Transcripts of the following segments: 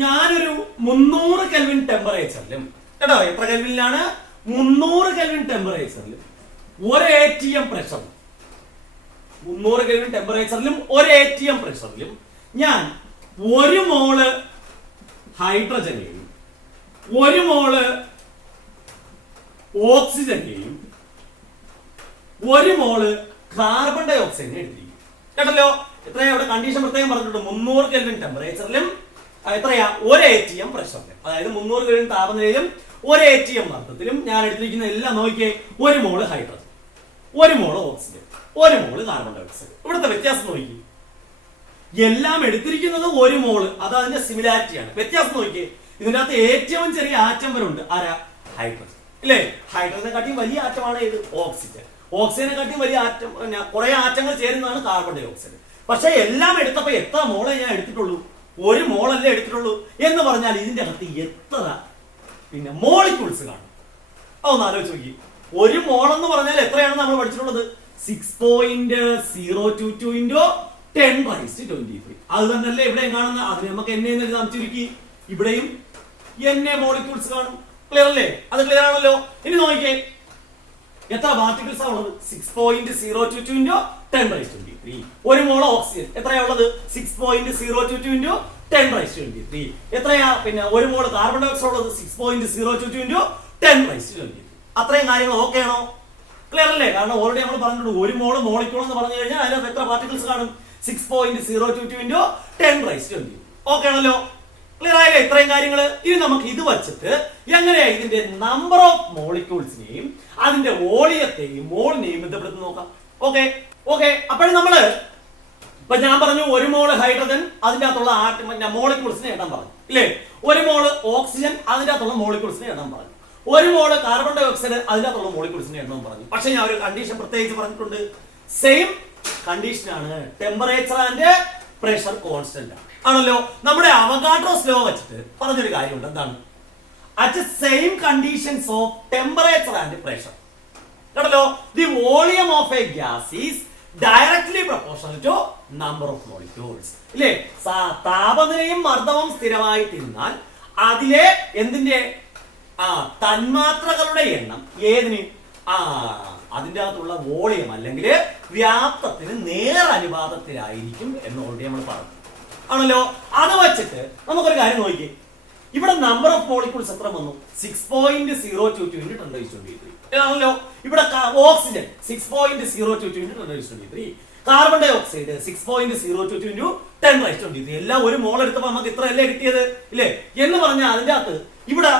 ഞാനൊരു 300 കെൽവിൻ ടെമ്പറേച്ചറിലും കേട്ടോ, എത്ര കെൽവിനിലാണ്? 300 കെൽവിൻ ടെമ്പറേച്ചറിലും ഒരു ATM പ്രഷറിലും 300 കെൽവിൻ ടെമ്പറേച്ചറിലും ഒരു ATM പ്രഷറിലും ഞാൻ 1 മോള് ഹൈഡ്രജനെയും 1 മോള് ഓക്സിജനെയും 1 മോള് കാർബൺ ഡൈ ഓക്സൈഡിനെ എടുത്തിരിക്കും. കേട്ടല്ലോ, എത്രയാ അവിടെ കണ്ടീഷൻ പ്രത്യേകം പറഞ്ഞിട്ടുണ്ട്. 300 കെൽവിൻ ടെമ്പറേച്ചറിലും എത്രയാ? ഒരു ATM പ്രഷറിലും, അതായത് 300 കെൽവിൻ താപനിലയിലും ഒരു ATM മർദ്ദത്തിലും ഞാൻ എടുത്തിരിക്കുന്ന എല്ലാം നോക്കിയേ. 1 മോള് ഹൈഡ്രജൻ, 1 മോള് ഓക്സിജൻ, 1 മോള് കാർബൺ ഡൈ ഓക്സൈഡ്. ഇവിടുത്തെ വ്യത്യാസം നോക്കി, എല്ലാം എടുത്തിരിക്കുന്നത് 1 മോള്, അത് അതിന്റെ സിമിലാരിറ്റിയാണ്. വ്യത്യാസം നോക്കിയേ, ഇതിന്റെ അകത്ത് ഏറ്റവും ചെറിയ ആറ്റം വരെ ഉണ്ട്. ആരാ? ഹൈഡ്രജൻ, ഇല്ലേ? ഹൈഡ്രജനെ കാട്ടിയും വലിയ ആറ്റമാണ് ഇത് ഓക്സിജൻ. ഓക്സിജനെ കാട്ടിയും വലിയ ആറ്റം, കുറെ ആറ്റങ്ങൾ ചേരുന്നതാണ് കാർബൺ ഡൈ ഓക്സൈഡ്. പക്ഷെ എല്ലാം എടുത്തപ്പോ എത്ര മോളെ ഞാൻ എടുത്തിട്ടുള്ളൂ? 1 മോളല്ലേ എടുത്തിട്ടുള്ളൂ. എന്ന് പറഞ്ഞാൽ ഇതിന്റെ അകത്ത് എത്ര മോളിക്യൂൾസ് കാണും? അതൊന്ന് ആലോചിച്ച് നോക്കി. 1 മോൾ എന്ന് പറഞ്ഞാൽ എത്രയാണെന്ന് നമ്മൾ പഠിച്ചിട്ടുള്ളത്? 6.022 into 10⁻23. അത് തന്നെയല്ലേ ഇവിടെയും കാണുന്ന. അതിന് നമുക്ക് NA ചുരുക്കി ഇവിടെയും NA മോളിക്യൂൾസ് കാണും. ക്ലിയർ അല്ലേ? അത് ക്ലിയർ ആണല്ലോ. ഇനി നോക്കിയേ, എത്ര പാർട്ടിക്കിൾസ് ആണ് ഉള്ളത്? 6.022 into 10⁻23. 1 മോൾ ഓക്സിജൻ എത്രയാ ഉള്ളത്? 6.022 into 10⁻23. എത്രയാ 1 മോൾ കാർബൺ ഡൈ ഓക്സൈഡ് ഉള്ളത്? 6.022 into 10⁻23. അത്രയും കാര്യങ്ങൾ ഓക്കെ ആണോ? ക്ലിയർ അല്ലേ? കാരണം ഓൾറെഡി നമ്മൾ പറഞ്ഞിട്ടുണ്ട് 1 മോള് മോളിക്യൂൾ എന്ന് പറഞ്ഞു കഴിഞ്ഞാൽ അതിനകത്ത് എത്ര പാർട്ടിക്കിൾസ് കാണും? 6.022 into 10⁻23. ഓക്കെ ആണല്ലോ? ക്ലിയർ ആയില്ലേ ഇത്രയും കാര്യങ്ങൾ? ഇനി നമുക്ക് ഇത് വെച്ചിട്ട് എങ്ങനെയാ ഇതിന്റെ നമ്പർ ഓഫ് മോളിക്യൂൾസിനെയും അതിന്റെ വോളിയത്തെയും മോളിനെയും ബന്ധപ്പെടുത്തി നോക്കാം. Okay okay. അപ്പോഴും നമ്മള് ഇപ്പൊ ഞാൻ പറഞ്ഞു 1 മോള് ഹൈഡ്രജൻ, അതിന്റെ അകത്തുള്ള മോളിക്യൂൾസിനെ എണ്ണാൻ പറഞ്ഞു, ഇല്ലേ? 1 മോള് ഓക്സിജൻ, അതിന്റെ അകത്തുള്ള മോളിക്യൂൾസിനെ എണ്ണാൻ പറഞ്ഞു. 1 മോള് കാർബൺ ഡൈ ഓക്സൈഡ്, അതിന്റെ അകത്തുള്ള മോളിക്യൂൾസിനെ എണ്ണം പറഞ്ഞു. പക്ഷെ ഞാൻ ഒരു കണ്ടീഷൻ പ്രത്യേകിച്ച് പറഞ്ഞിട്ടുണ്ട്. സെയിം കണ്ടീഷനാണ്, ടെമ്പറേച്ചർ ആൻഡ് പ്രഷർ കോൺസ്റ്റന്റ് ആണല്ലോ. നമ്മുടെ അവഗാഡ്രോസ് ലോ വെച്ചിട്ട് പറഞ്ഞൊരു കാര്യമുണ്ട്. എന്താണ്? At same conditions of temperature and pressure, കേട്ടല്ലോ, the volume of a gas is directly proportional to number of molecules, ഇല്ലേ? താപനിലയും മർദ്ദവും സ്ഥിരമായിട്ടിരുന്നാൽ അതിലെ എന്തിന്റെ തന്മാത്രകളുടെ എണ്ണം ഏതിന്? അതിൻ്റെ അകത്തുള്ള വോളിയം അല്ലെങ്കിൽ വ്യാപ്തത്തിന് നേരനുപാതത്തിലായിരിക്കും എന്ന് ഓൾറെഡി നമ്മൾ പറഞ്ഞു ആണല്ലോ. അത് വെച്ചിട്ട് നമുക്കൊരു കാര്യം നോക്കിയേ. ഇവിടെ നമ്പർ ഓഫ് മോളിക്യൂൾസ് എത്ര വന്നു? 6.022 into 10⁻23 ആണല്ലോ. ഇവിടെ oxygen 6.022 into 10⁻23, carbon dioxide 6.022 into 10⁻23. എല്ലാം 1 മോൾ എടുത്തപ്പോൾ നമുക്ക് ഇത്ര അല്ലേ കിട്ടിയത്, ഇല്ലേ? എന്ന് പറഞ്ഞാൽ അതിന്റെ അകത്ത് ഇവിടെ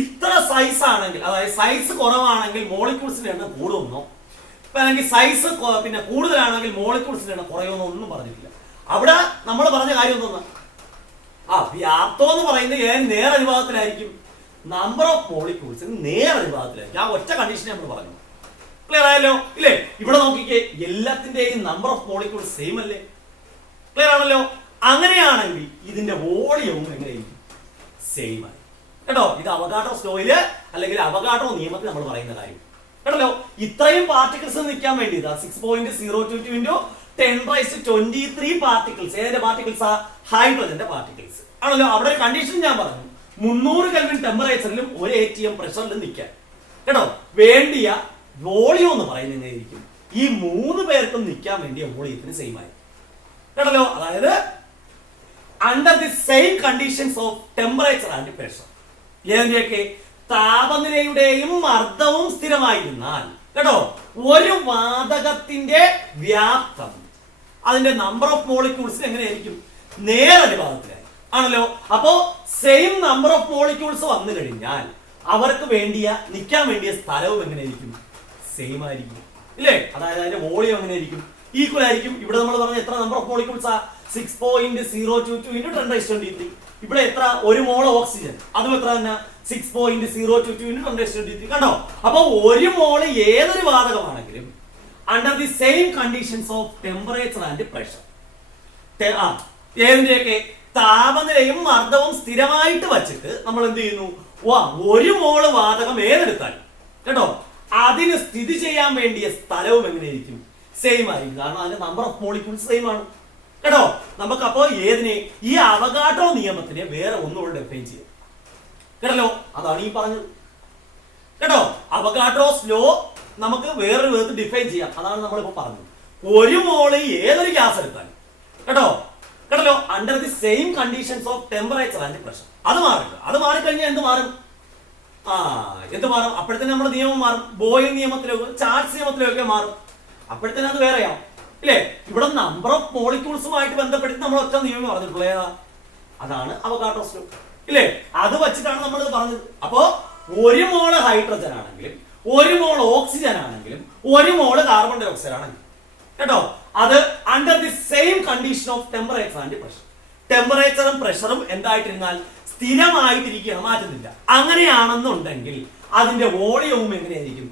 ഇത്ര സൈസ് ആണെങ്കിൽ, അതായത് സൈസ് കുറവാണെങ്കിൽ മോളിക്യൂൾസിന്റെ എണ്ണം കൂടുമെന്നോ, അല്ലെങ്കിൽ സൈസ് കൂടുതലാണെങ്കിൽ മോളിക്യൂൾസിന്റെ എണ്ണം കുറയുമെന്നോ ഒന്നും പറഞ്ഞിട്ടില്ല. അവിടെ നമ്മൾ പറഞ്ഞ കാര്യം എന്തോന്നാ? വ്യാപ്തം എന്ന് പറയുന്നത് നേരനുപാതത്തിലായിരിക്കും, നമ്പർ ഓഫ് മോളിക്യൂൾസിന് നേരനുപാതത്തിലായിരിക്കും. ആ ഒറ്റ കണ്ടീഷൻ നമ്മൾ പറഞ്ഞു. ക്ലിയർ ആയല്ലോ, ഇല്ലേ? ഇവിടെ നോക്കിക്കേ, എല്ലാത്തിന്റെയും നമ്പർ ഓഫ് മോളിക്യൂൾസ് സെയിം അല്ലേ? ക്ലിയർ ആണല്ലോ. അങ്ങനെയാണെങ്കിൽ ഇതിന്റെ വോളിയവും എങ്ങനെയായിരിക്കും? സെയിം ആയി, കേട്ടോ. ഇത് അവഗാഡ്രോസ് ലോയില് അല്ലെങ്കിൽ അവഗാഡ്രോ നിയമത്തിൽ നമ്മൾ പറയുന്ന കാര്യം, കേട്ടല്ലോ. ഇത്രയും പാർട്ടിക്കിൾസ് നിൽക്കാൻ വേണ്ടി 6.022 into 10⁻23 പാർട്ടിക്കിൾസ്. ഏതിന്റെ പാർട്ടിക്കിൾസ്? ഹൈഡ്രജന്റെ പാർട്ടിക്കിൾസ് ആണല്ലോ. അവിടെ ഒരു കണ്ടീഷൻ ഞാൻ പറഞ്ഞു, 300 കെൽവിൻ ടെമ്പറേച്ചറിലും ഒരു ATM പ്രഷറിലും നിൽക്കാൻ, കേട്ടോ. വേണ്ടിയ വോളിയം എന്ന് പറയുന്നതായിരിക്കും ഈ 3 പേർക്കും നിൽക്കാൻ വേണ്ടിയ വോളിയത്തിന് സെയിം ആയി, കേട്ടല്ലോ. അതായത് under the same conditions of temperature and pressure, ഏതിന്റെയൊക്കെ? താപനിലയുടെയും മർദ്ദവും സ്ഥിരമായിരുന്നാൽ, കേട്ടോ, ഒരു വാതകത്തിന്റെ വ്യാപ്തം അതിന്റെ നമ്പർ ഓഫ് മോളിക്യൂൾസ് എങ്ങനെയായിരിക്കും? നേരനുപാതത്തിലായി ആണല്ലോ. അപ്പോ സെയിം നമ്പർ ഓഫ് മോളിക്യൂൾസ് വന്നു കഴിഞ്ഞാൽ അവർക്ക് വേണ്ടിയ നിൽക്കാൻ വേണ്ടിയ സ്ഥലവും എങ്ങനെയായിരിക്കും? സെയിം ആയിരിക്കും, ഇല്ലേ? അതായത് അതിന്റെ വോളിയം എങ്ങനെയായിരിക്കും? ഈക്വൽ ആയിരിക്കും. ഇവിടെ നമ്മൾ പറഞ്ഞ എത്ര നമ്പർ ഓഫ് മോളിക്യൂൾസ്? 6.022 into 10⁻23. ഇവിടെ എത്ര? 1 മോൾ ഓക്സിജൻ, അതും എത്ര തന്നെ? 6.022 into 10⁻23. കണ്ടോ? അപ്പൊ 1 മോള് ഏതൊരു വാതകമാണെങ്കിലും under the same conditions of temperature and pressure, ഏതിന്റെയൊക്കെ? താപനിലയും മർദ്ദവും സ്ഥിരമായിട്ട് വച്ചിട്ട് നമ്മൾ എന്ത് ചെയ്യുന്നു? 1 മോള് വാതകം ഏതെടുത്താൽ, കേട്ടോ, അതിന് സ്ഥിതി ചെയ്യാൻ വേണ്ടിയ സ്ഥലവും എങ്ങനെയായിരിക്കും? സെയിം ആയിരിക്കും. കാരണം അതിന്റെ നമ്പർ ഓഫ് മോളിക്യൂൾസ് സെയിം ആണ്, കേട്ടോ. നമുക്ക് അപ്പോ ഏതിനെ ഈ അവഗാഡ്രോ നിയമത്തിനെ വേറെ ഒന്നുകൂടെ ഡിഫൈൻ ചെയ്യാം. കേട്ടല്ലോ, അതാണ് ഈ പറഞ്ഞത്. കേട്ടോ, അവഗാഡ്രോസ് ലോ നമുക്ക് വേറൊരു വിധത്തിൽ ഡിഫൈൻ ചെയ്യാം. അതാണ് നമ്മളിപ്പോ പറഞ്ഞത്. ഒരു മോള് ഏതൊരു ഗ്യാസ് എടുത്താലും കേട്ടോ കേട്ടല്ലോ under the same conditions of temperature and pressure അത് മാറില്ല. അത് മാറിക്കഴിഞ്ഞാൽ എന്ത് മാറും? എന്ത് മാറും? അപ്പോഴത്തേന് നമ്മുടെ നിയമം മാറും. ബോയിൽ നിയമത്തിലൊക്കെ ചാൾസ് നിയമത്തിലൊക്കെ മാറും. അപ്പോഴത്തേന് അത് വേറെയാവും ഇല്ലേ? ഇവിടെ നമ്പർ ഓഫ് മോളിക്യൂൾസുമായിട്ട് ബന്ധപ്പെട്ട് നമ്മൾ ഒറ്റ നിയമം പറഞ്ഞിട്ടുള്ള ഏതാ? അതാണ് അവഗാഡ്രോസ് ലോ ഇല്ലേ? അത് വെച്ചിട്ടാണ് നമ്മൾ പറഞ്ഞത്. അപ്പോ ഒരു മോള് ഹൈഡ്രജൻ ആണെങ്കിലും ഒരു മോള് ഓക്സിജൻ ആണെങ്കിലും ഒരു മോള് കാർബൺ ഡൈ ഓക്സൈഡ് ആണെങ്കിലും കേട്ടോ അത് under the same condition of temperature and pressure. ടെമ്പറേച്ചറും പ്രഷറും എന്തായിട്ടിരുന്നാൽ സ്ഥിരമായിട്ടിരിക്കുകയാണ്, മാറ്റുന്നില്ല. അങ്ങനെയാണെന്നുണ്ടെങ്കിൽ അതിന്റെ വോളിയവും എങ്ങനെയായിരിക്കും?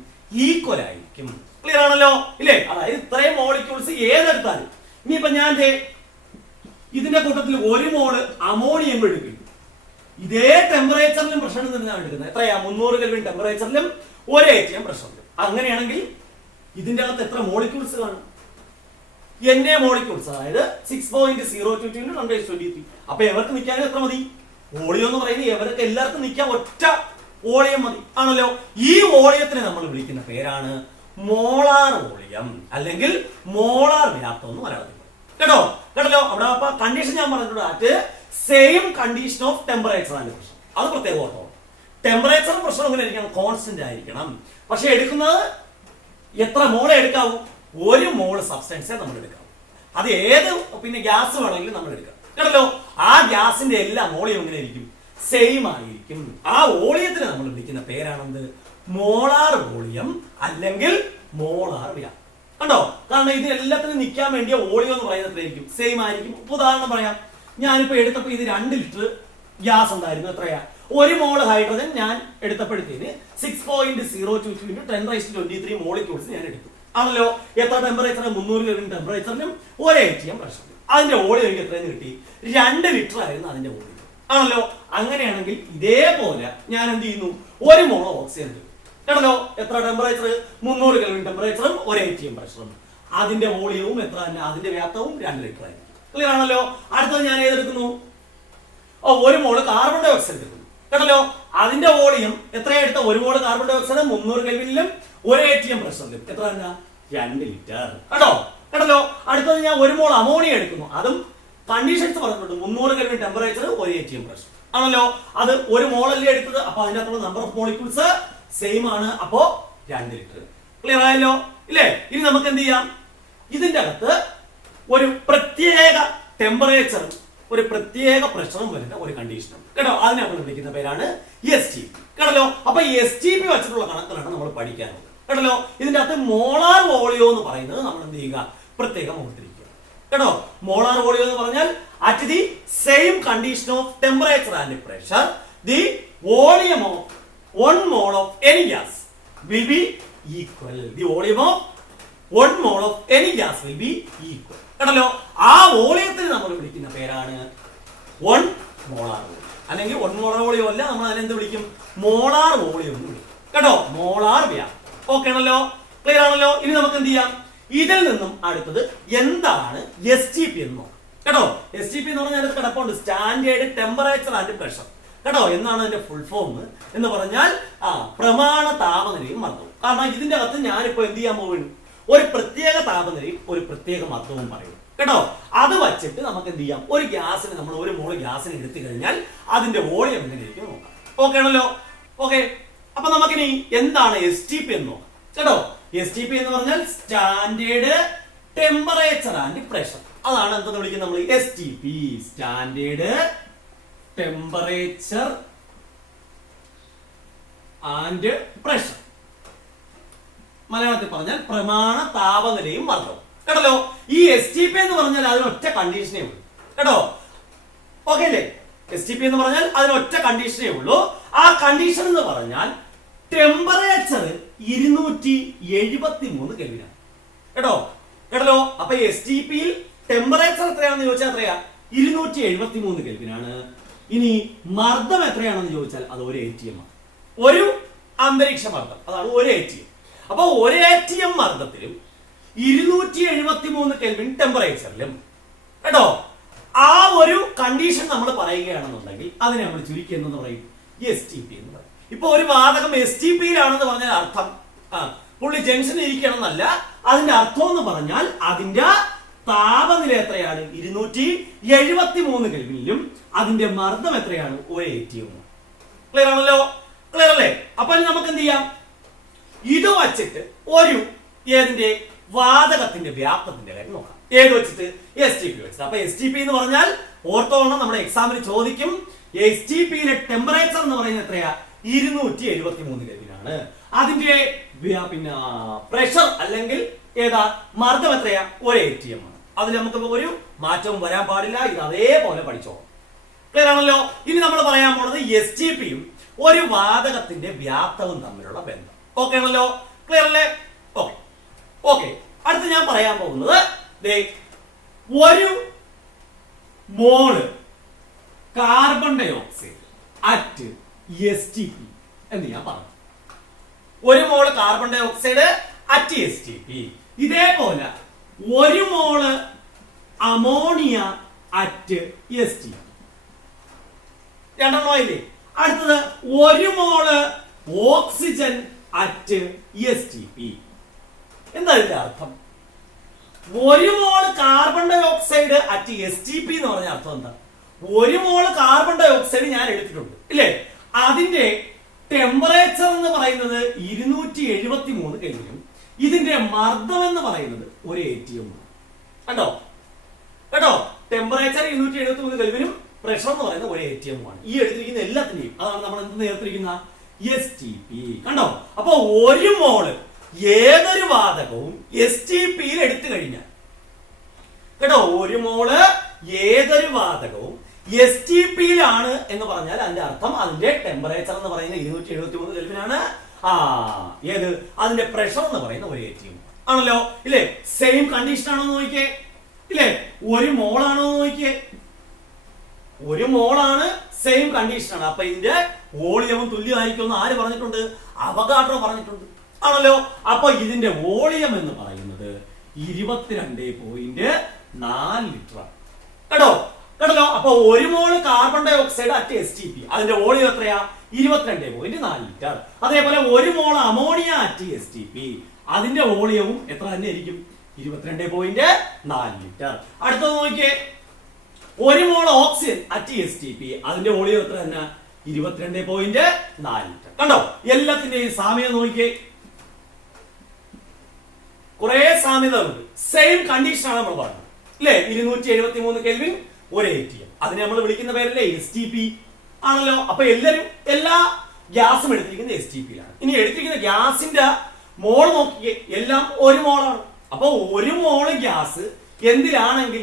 ഈക്വൽ ആയിരിക്കും. ക്ലിയർ ആണല്ലോ ഇല്ലേ? അതായത് ഇത്രയും മോളിക്യൂൾസ് ഏതെടുത്താലും ഇനിയിപ്പോ ഞാൻ ഇതിന്റെ കൂട്ടത്തിൽ ഒരു മോള് അമോണിയം എടുക്കും. ഇതേ ടെമ്പറേച്ചറിലും പ്രഷറിലും തന്നെയാണ് എടുക്കുന്നത്. എത്രയാ? 300 കെൽവിൻ ടെമ്പറേച്ചറിലും 1 atm പ്രഷറിലും. അങ്ങനെയാണെങ്കിൽ ഇതിന്റെ അകത്ത് എത്ര മോളിക്യൂൾസ് കാണും? എന്നെ മോളിക്യൂൾസ്, അതായത് 6.022 × 1023. അപ്പൊ എവർക്ക് നിൽക്കാനും എത്ര മതി? വോളിയം എന്ന് പറയുന്നത് എവർക്ക് എല്ലാവർക്കും നിൽക്കാൻ ഒറ്റ വോളിയം മതി ആണല്ലോ. ഈ വോളിയത്തിനെ നമ്മൾ വിളിക്കുന്ന പേരാണ് മോളാർ വോളിയം അല്ലെങ്കിൽ മോളാർ വ്യാപ്തം എന്ന് മലയാളത്തിൽ കേട്ടോ. കേട്ടല്ലോ, അവിടെ അപ്പൊ കണ്ടീഷൻ ഞാൻ പറഞ്ഞിട്ടുണ്ട്. At same condition of temperature and pressure. അത് പ്രത്യേകം ഓർത്തോളാം. ടെമ്പറേച്ചർ പ്രഷർ എങ്ങനെ ആയിരിക്കണം? കോൺസ്റ്റന്റ് ആയിരിക്കണം. പക്ഷെ എടുക്കുന്നത് എത്ര മോളെ എടുക്കാവൂ? 1 മോള് സബ്സ്റ്റൻസേ നമ്മൾ എടുക്കാം. അത് ഏത് ഗ്യാസ് വേണമെങ്കിലും നമ്മൾ എടുക്കാം കേട്ടല്ലോ. ആ ഗ്യാസിന്റെ എല്ലാ വോളിയം എങ്ങനെ ആയിരിക്കും? സെയിം ആയിരിക്കും. ആ വോളിയത്തിന് നമ്മൾ വിളിക്കുന്ന പേരാണെന്ത്? മോളാർ വോളിയം അല്ലെങ്കിൽ മോളാർ വ്യാപ്തം. കണ്ടോ? കാരണം ഇത് എല്ലാത്തിനും നിൽക്കാൻ വേണ്ടിയ വോളിയം എന്ന് പറയുന്നത് എത്രയായിരിക്കും? സെയിം ആയിരിക്കും. ഉദാഹരണം പറയാം. ഞാനിപ്പോ എടുത്തപ്പോ ഇത് 2 ലിറ്റർ ഗ്യാസ് ഉണ്ടായിരുന്നു. എത്രയാ? 1 മോള് ഹൈഡ്രജൻ ഞാൻ എടുത്തപ്പോഴത്തേന് 6.022 × 1023 മോളിക്യൂൾസ് ഞാൻ എടുത്തു ആണല്ലോ. എത്ര ടെമ്പറേച്ചർ? 300 കെൽവിൻ ടെമ്പറേച്ചറിലും 1 atm പ്രഷറിലും. അതിന്റെ വോളിയം എനിക്ക് എത്രയെന്ന് കിട്ടി? 2 ലിറ്റർ ആയിരുന്നു അതിന്റെ വോളിയം ആണല്ലോ. അങ്ങനെയാണെങ്കിൽ ഇതേപോലെ ഞാൻ എന്ത് ചെയ്യുന്നു? 1 മോൾ ഓക്സിജൻ എടുക്കും കേട്ടല്ലോ. എത്ര ടെമ്പറേച്ചർ? 300 കെൽവിൻ ടെമ്പറേച്ചറും 1 atm പ്രഷറും. അതിന്റെ വോളിയവും എത്ര തന്നെ? അതിന്റെ വ്യാപ്തവും 2 ലിറ്റർ ആയിരിക്കും. ക്ലിയർ ആണല്ലോ. അടുത്തത് ഞാൻ ഏതെടുക്കുന്നു? 1 മോള് കാർബൺ ഡൈ ഓക്സൈഡ് എടുക്കുന്നു കേട്ടല്ലോ. അതിന്റെ വോളിയം എത്രയാ എടുത്ത? 1 മോള് കാർബൺ ഡൈ ഓക്സൈഡ് 300 കെൽവിനിലും 1 atm പ്രഷറിലും. എത്ര തന്നെ? 2 ലിറ്റർ കേട്ടോ കേട്ടല്ലോ. അടുത്തത് ഞാൻ 1 മോൾ അമോണിയ എടുക്കുന്നു. അതും കണ്ടീഷൻസ് പറഞ്ഞിട്ടുണ്ട്. 300 കെൽവിൻ ടെമ്പറേച്ചർ 1 atm പ്രഷർ ആണല്ലോ. അത് 1 മോളല്ലേ എടുത്തത്. അപ്പൊ അതിനകത്തുള്ള നമ്പർ ഓഫ് മോളിക്യൂൾസ് സെയിം ആണ്. അപ്പോ 2 ലിറ്റർ. ക്ലിയർ ആയല്ലോ ഇല്ലേ? ഇനി നമുക്ക് എന്ത് ചെയ്യാം? ഇതിന്റെ അകത്ത് ഒരു പ്രത്യേക ടെമ്പറേച്ചറും ഒരു പ്രത്യേക പ്രഷറും വരുന്ന ഒരു കണ്ടീഷനും കേട്ടോ. അതിനെ നമ്മൾ വിളിക്കുന്ന പേരാണ് STP കേട്ടല്ലോ. അപ്പൊ STP വെച്ചിട്ടുള്ള കണക്കുകളാണ് നമ്മൾ പഠിക്കാനുള്ളത് കേട്ടല്ലോ. ഇതിന്റെ അകത്ത് മോളാർ വോളിയോ എന്ന് പറയുന്നത് നമ്മൾ എന്ത് ചെയ്യുക? പ്രത്യേകം ഓർത്തിരിക്കുക കേട്ടോ. മോളാർ വോളിയോ എന്ന് പറഞ്ഞാൽ at the same condition of temperature and pressure the volume of 1 mole of any gas will be equal. The volume of 1 mole of any gas will be equal. കേട്ടല്ലോ. ആ വോളിയത്തിന് നമ്മൾ വിളിക്കുന്ന പേരാണ് 1 മോളാർ വോളിയം. അല്ലെങ്കിൽ 1 molar volume അല്ല, നമ്മൾ അതിനെന്ത് വിളിക്കും? മോളാർ വോളിയം എന്ന് വിളിക്കും കേട്ടോ. മോളാർ വ്യാപ്തം. ഓക്കെ ആണല്ലോ? ക്ലിയർ ആണല്ലോ? ഇനി നമുക്ക് എന്ത് ചെയ്യാം? ഇതിൽ നിന്നും അടുത്തത് എന്താണ് STP എന്ന് നോക്കാം കേട്ടോ. STP എന്ന് പറഞ്ഞാൽ കിടപ്പുണ്ട് സ്റ്റാൻഡേർഡ് ടെമ്പറേച്ചർ ആൻഡ് പ്രഷർ കേട്ടോ. എന്നാണ് അതിന്റെ ഫുൾ ഫോം എന്ന് പറഞ്ഞാൽ പ്രമാണ താപനിലയും മർദ്ദവും. കാരണം ഇതിന്റെ അകത്ത് ഞാനിപ്പോ എന്ത് ചെയ്യാൻ പോകുന്നു? ഒരു പ്രത്യേക താപനിലയും ഒരു പ്രത്യേക മർദ്ദവും പറയും കേട്ടോ. അത് വച്ചിട്ട് നമുക്ക് എന്ത് ചെയ്യാം? ഒരു ഗ്യാസിന് നമ്മൾ 1 മോള് ഗ്യാസിന് എടുത്തു കഴിഞ്ഞാൽ അതിന്റെ വോളിയം എങ്ങനെയായിരിക്കും നോക്കാം. ഓക്കെ ആണല്ലോ? ഓക്കെ. അപ്പൊ നമുക്കിനി എന്താണ് STP എന്ന് നോക്കാം കേട്ടോ. STP എന്ന് പറഞ്ഞാൽ സ്റ്റാൻഡേർഡ് ടെമ്പറേച്ചർ ആൻഡ് പ്രഷർ. അതാണ് എന്തെന്ന് വിളിക്കുന്നത് നമ്മൾ? STP standard temperature and pressure. മലയാളത്തിൽ പറഞ്ഞാൽ പ്രമാണ താപനിലയും മർദ്ദവും കേട്ടല്ലോ. ഈ STP എന്ന് പറഞ്ഞാൽ അതിനൊറ്റ കണ്ടീഷനേ ഉള്ളൂ കേട്ടോ. ഓക്കെ അല്ലേ? STP എന്ന് പറഞ്ഞാൽ അതിനൊറ്റ കണ്ടീഷനേ ഉള്ളൂ. ആ കണ്ടീഷൻ എന്ന് പറഞ്ഞാൽ ടെമ്പറേച്ചർ 273 കെൽവിനാണ് കേട്ടോ കേട്ടല്ലോ. അപ്പൊ STPയിൽ ടെമ്പറേച്ചർ എത്രയാണെന്ന് ചോദിച്ചാൽ എത്രയാ? 273 കെൽവിനാണ്. ഇനി മർദ്ദം എത്രയാണെന്ന് ചോദിച്ചാൽ അത് 1 atm ആണ്. ഒരു അന്തരീക്ഷ മർദ്ദം, അതാണ് 1 atm. അപ്പൊ 1 atm മർദ്ദത്തിലും 273 കെൽവിൻ ടെമ്പറേച്ചറിലും കേട്ടോ. ആ ഒരു കണ്ടീഷൻ നമ്മൾ പറയുകയാണെന്നുണ്ടെങ്കിൽ അതിനെ നമ്മൾ ചുരുക്കി എന്ന് പറയും STP എന്ന് പറയും. ഇപ്പൊ ഒരു വാതകം STPയിലാണെന്ന് പറഞ്ഞാൽ അർത്ഥം പുള്ളി ജംഗ്ഷനിൽ ഇരിക്കണം എന്നല്ല. അതിന്റെ അർത്ഥം എന്ന് പറഞ്ഞാൽ അതിന്റെ താപനില എത്രയാണ്? 273 കെൽവിനിലും അതിന്റെ മർദ്ദം എത്രയാണ്? 1 ATM. ക്ലിയർ ആണല്ലോ? ക്ലിയർ അല്ലേ? അപ്പൊ നമുക്ക് എന്ത് ചെയ്യാം? ഇത് വച്ചിട്ട് ഒരു ഏതിന്റെ വാതകത്തിന്റെ വ്യാപ്തത്തിന്റെ കാര്യം നോക്കാം. ഏത് വെച്ചിട്ട്? STP വെച്ചിട്ട്. അപ്പൊ STP എന്ന് പറഞ്ഞാൽ ഓർത്തോണം, നമ്മുടെ എക്സാമിന് ചോദിക്കും. STPയിലെ ടെമ്പറേച്ചർ എന്ന് പറയുന്നത് എത്രയാ? 273 കെൽവിനാണ്. അതിന്റെ പിന്നെ പ്രഷർ അല്ലെങ്കിൽ ഏതാ മർദ്ദം എത്രയാ? 1 ATM ആണ്. അതിൽ നമുക്ക് ഒരു മാറ്റവും വരാൻ പാടില്ല. ഇത് അതേപോലെ പഠിച്ചോളാം. ക്ലിയർ ആണല്ലോ? ഇനി നമ്മൾ പറയാൻ പോണത് STPയും ഒരു വാതകത്തിന്റെ വ്യാപ്തവും തമ്മിലുള്ള ബന്ധം. ഓക്കെ ആണല്ലോ? ക്ലിയർ അല്ലേ? Okay okay. അടുത്ത് ഞാൻ പറയാൻ പോകുന്നത് ഒരു mole carbon dioxide at STP എന്ന് ഞാൻ പറഞ്ഞു. ഒരു mole carbon dioxide at STP. ഇതേപോലെ ഒരു മോള് അമോണിയ അറ്റ് STP. രണ്ടെണ്ണോ ഇല്ലേ? അടുത്തത് ഒരു മോള് ഓക്സിജൻ അറ്റ് STP. എന്താ ഇതിന്റെ അർത്ഥം? ഒരു mole carbon dioxide at STP എന്ന് പറഞ്ഞ അർത്ഥം എന്താ? ഒരു മോള് കാർബൺ ഡൈ ഓക്സൈഡ് ഞാൻ എടുത്തിട്ടുണ്ട് ഇല്ലേ? അതിന്റെ ടെമ്പറേച്ചർ എന്ന് പറയുന്നത് 273 കെൽവിനും ഇതിന്റെ മർദ്ദം എന്ന് പറയുന്നത് 1 ATM ആണ്. കണ്ടോ കേട്ടോ? ടെമ്പറേച്ചർ 273 കെൽവിനും പ്രഷർ എന്ന് പറയുന്നത് 1 ATM ആണ്. ഈ എടുത്തിരിക്കുന്ന എല്ലാത്തിന്റെയും അതാണ് നമ്മൾ എന്ത് നേർത്തിരിക്കുന്ന STP. കണ്ടോ? അപ്പൊ ഒരു മോള് ഏതൊരു വാതകവും STPയിൽ എടുത്തു കഴിഞ്ഞാൽ കേട്ടോ, ഒരു മോള് ഏതൊരു വാതകവും STPയിലാണ് എന്ന് പറഞ്ഞാൽ അതിന്റെ അർത്ഥം അതിന്റെ ടെമ്പറേച്ചർ എന്ന് പറയുന്നത് 273 കെൽവിനാണ്. ഏത് അതിന്റെ പ്രഷർ എന്ന് പറയുന്ന 1 ATM ആണല്ലോ ഇല്ലേ? സെയിം കണ്ടീഷൻ ആണോ നോക്കിയേ ഇല്ലേ? ഒരു മോളാണോ നോക്കിയേ? ഒരു മോളാണ്, സെയിം കണ്ടീഷൻ ആണ്. അപ്പൊ ഇതിന്റെ വോളിയവും തുല്യമായിരിക്കും എന്ന് ആര് പറഞ്ഞിട്ടുണ്ട്? അവഗാഡ്രോ പറഞ്ഞിട്ടുണ്ട് ആണല്ലോ. അപ്പൊ ഇതിന്റെ വോളിയം എന്ന് പറയുന്നത് 22.4 ലിറ്റർ കേട്ടോ കേട്ടല്ലോ. അപ്പൊ ഒരു mole carbon dioxide at STP അതിന്റെ വോളിയം എത്രയാ? 22.4 ലിറ്റർ. അതേപോലെ ഒരു മോള് അമോണിയ അറ്റ് STP അതിന്റെ വോളിയവും എത്ര തന്നെ ആയിരിക്കും? 22.4 ലിറ്റർ. അടുത്തത് നോക്കിയേ, ഒരു മോൾ ഓക്സിജൻ അറ്റ് STP അതിന്റെ വോളിയം എത്ര തന്നെ? 22.4 ലിറ്റർ. കണ്ടോ? എല്ലാത്തിന്റെയും സാമ്യത നോക്കിയേ, കുറെ സാമ്യത ഉണ്ട്. സെയിം കണ്ടീഷൻ ആണ് നമ്മൾ പറഞ്ഞത് അല്ലേ? 273 കെൽവിൻ 1 ATM. അതിനെ നമ്മൾ വിളിക്കുന്ന പേരല്ലേ STP ആണല്ലോ. അപ്പൊ എല്ലാരും എല്ലാ ഗ്യാസും എടുത്തിരിക്കുന്നത് STPയിലാണ്. ഇനി എടുത്തിരിക്കുന്ന ഗ്യാസിന്റെ മോൾ നോക്കിയേ, എല്ലാം ഒരു മോളാണ്. അപ്പൊ ഒരു മോള് ഗ്യാസ് എന്തിലാണെങ്കിൽ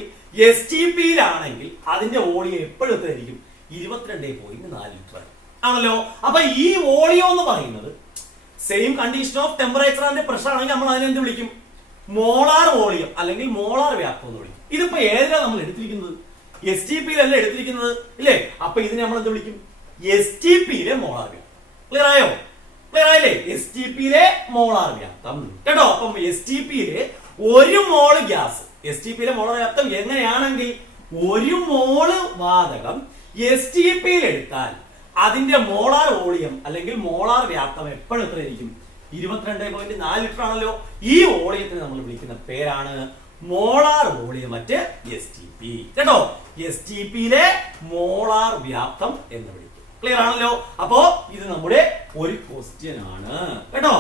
STPയിലാണെങ്കിൽ അതിന്റെ വോളിയം എപ്പോഴും എത്രയായിരിക്കും? 22.4 ലിറ്റർ ആണല്ലോ. അപ്പൊ ഈ വോളിയം എന്ന് പറയുന്നത് same condition of temperature and pressure ആണെങ്കിൽ നമ്മൾ അതിനെ എന്ത് വിളിക്കും? മോളാർ വോളിയം അല്ലെങ്കിൽ മോളാർ വ്യാപ്തം എന്ന് വിളിക്കും. ഇതിപ്പോ ഏതിലാണ് നമ്മൾ എടുത്തിരിക്കുന്നത്? STPയിലല്ല എടുത്തിരിക്കുന്നത് ഇല്ലേ? അപ്പൊ ഇതിനെ നമ്മൾ എന്ത് വിളിക്കും? STPയിലെ മോളാർ വ്യാപ്തം. ക്ലിയർ ആയോ? ക്ലിയർ ആയില്ലേ? STPയിലെ മോളാർ വ്യാപ്തം കേട്ടോ. അപ്പം STPയിലെ ഒരു മോള് ഗ്യാസ്, STPയിലെ മോളാർ വ്യാപ്തം എങ്ങനെയാണെങ്കിൽ ഒരു മോള് വാതകം STPയിൽ എടുത്താൽ അതിന്റെ മോളാർ വോളിയം അല്ലെങ്കിൽ മോളാർ വ്യാപ്തം എപ്പോഴും എത്രയായിരിക്കും? 22.4 ലിറ്റർ ആണല്ലോ. ഈ വോളിയത്തിന് നമ്മൾ വിളിക്കുന്ന പേരാണ് മോളാർ വോളിയം അറ്റ് STP കേട്ടോ. STPയിലെ മോളാർ വ്യാപ്തം എന്ന് വിളിക്കും. ക്ലിയർ ആണല്ലോ? അപ്പോ ഇത് നമ്മുടെ ഒരു ക്വസ്റ്റ്യൻ ആണ് കേട്ടോ.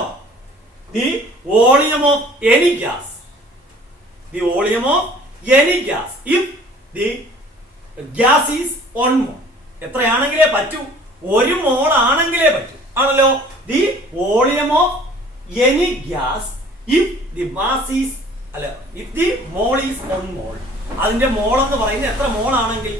The volume of any gas, the volume of any gas if the gas is 1 mole. എത്രയാണെങ്കിലേ പറ്റൂ? ഒരു മോൾ ആണെങ്കിലേ പറ്റൂ ആണല്ലോ. the volume of any gas if the mass is if the mole is 1 mole. അതിന്റെ മോൾ എന്ന് പറയുന്നത് എത്ര മോൾ ആണെങ്കിൽ?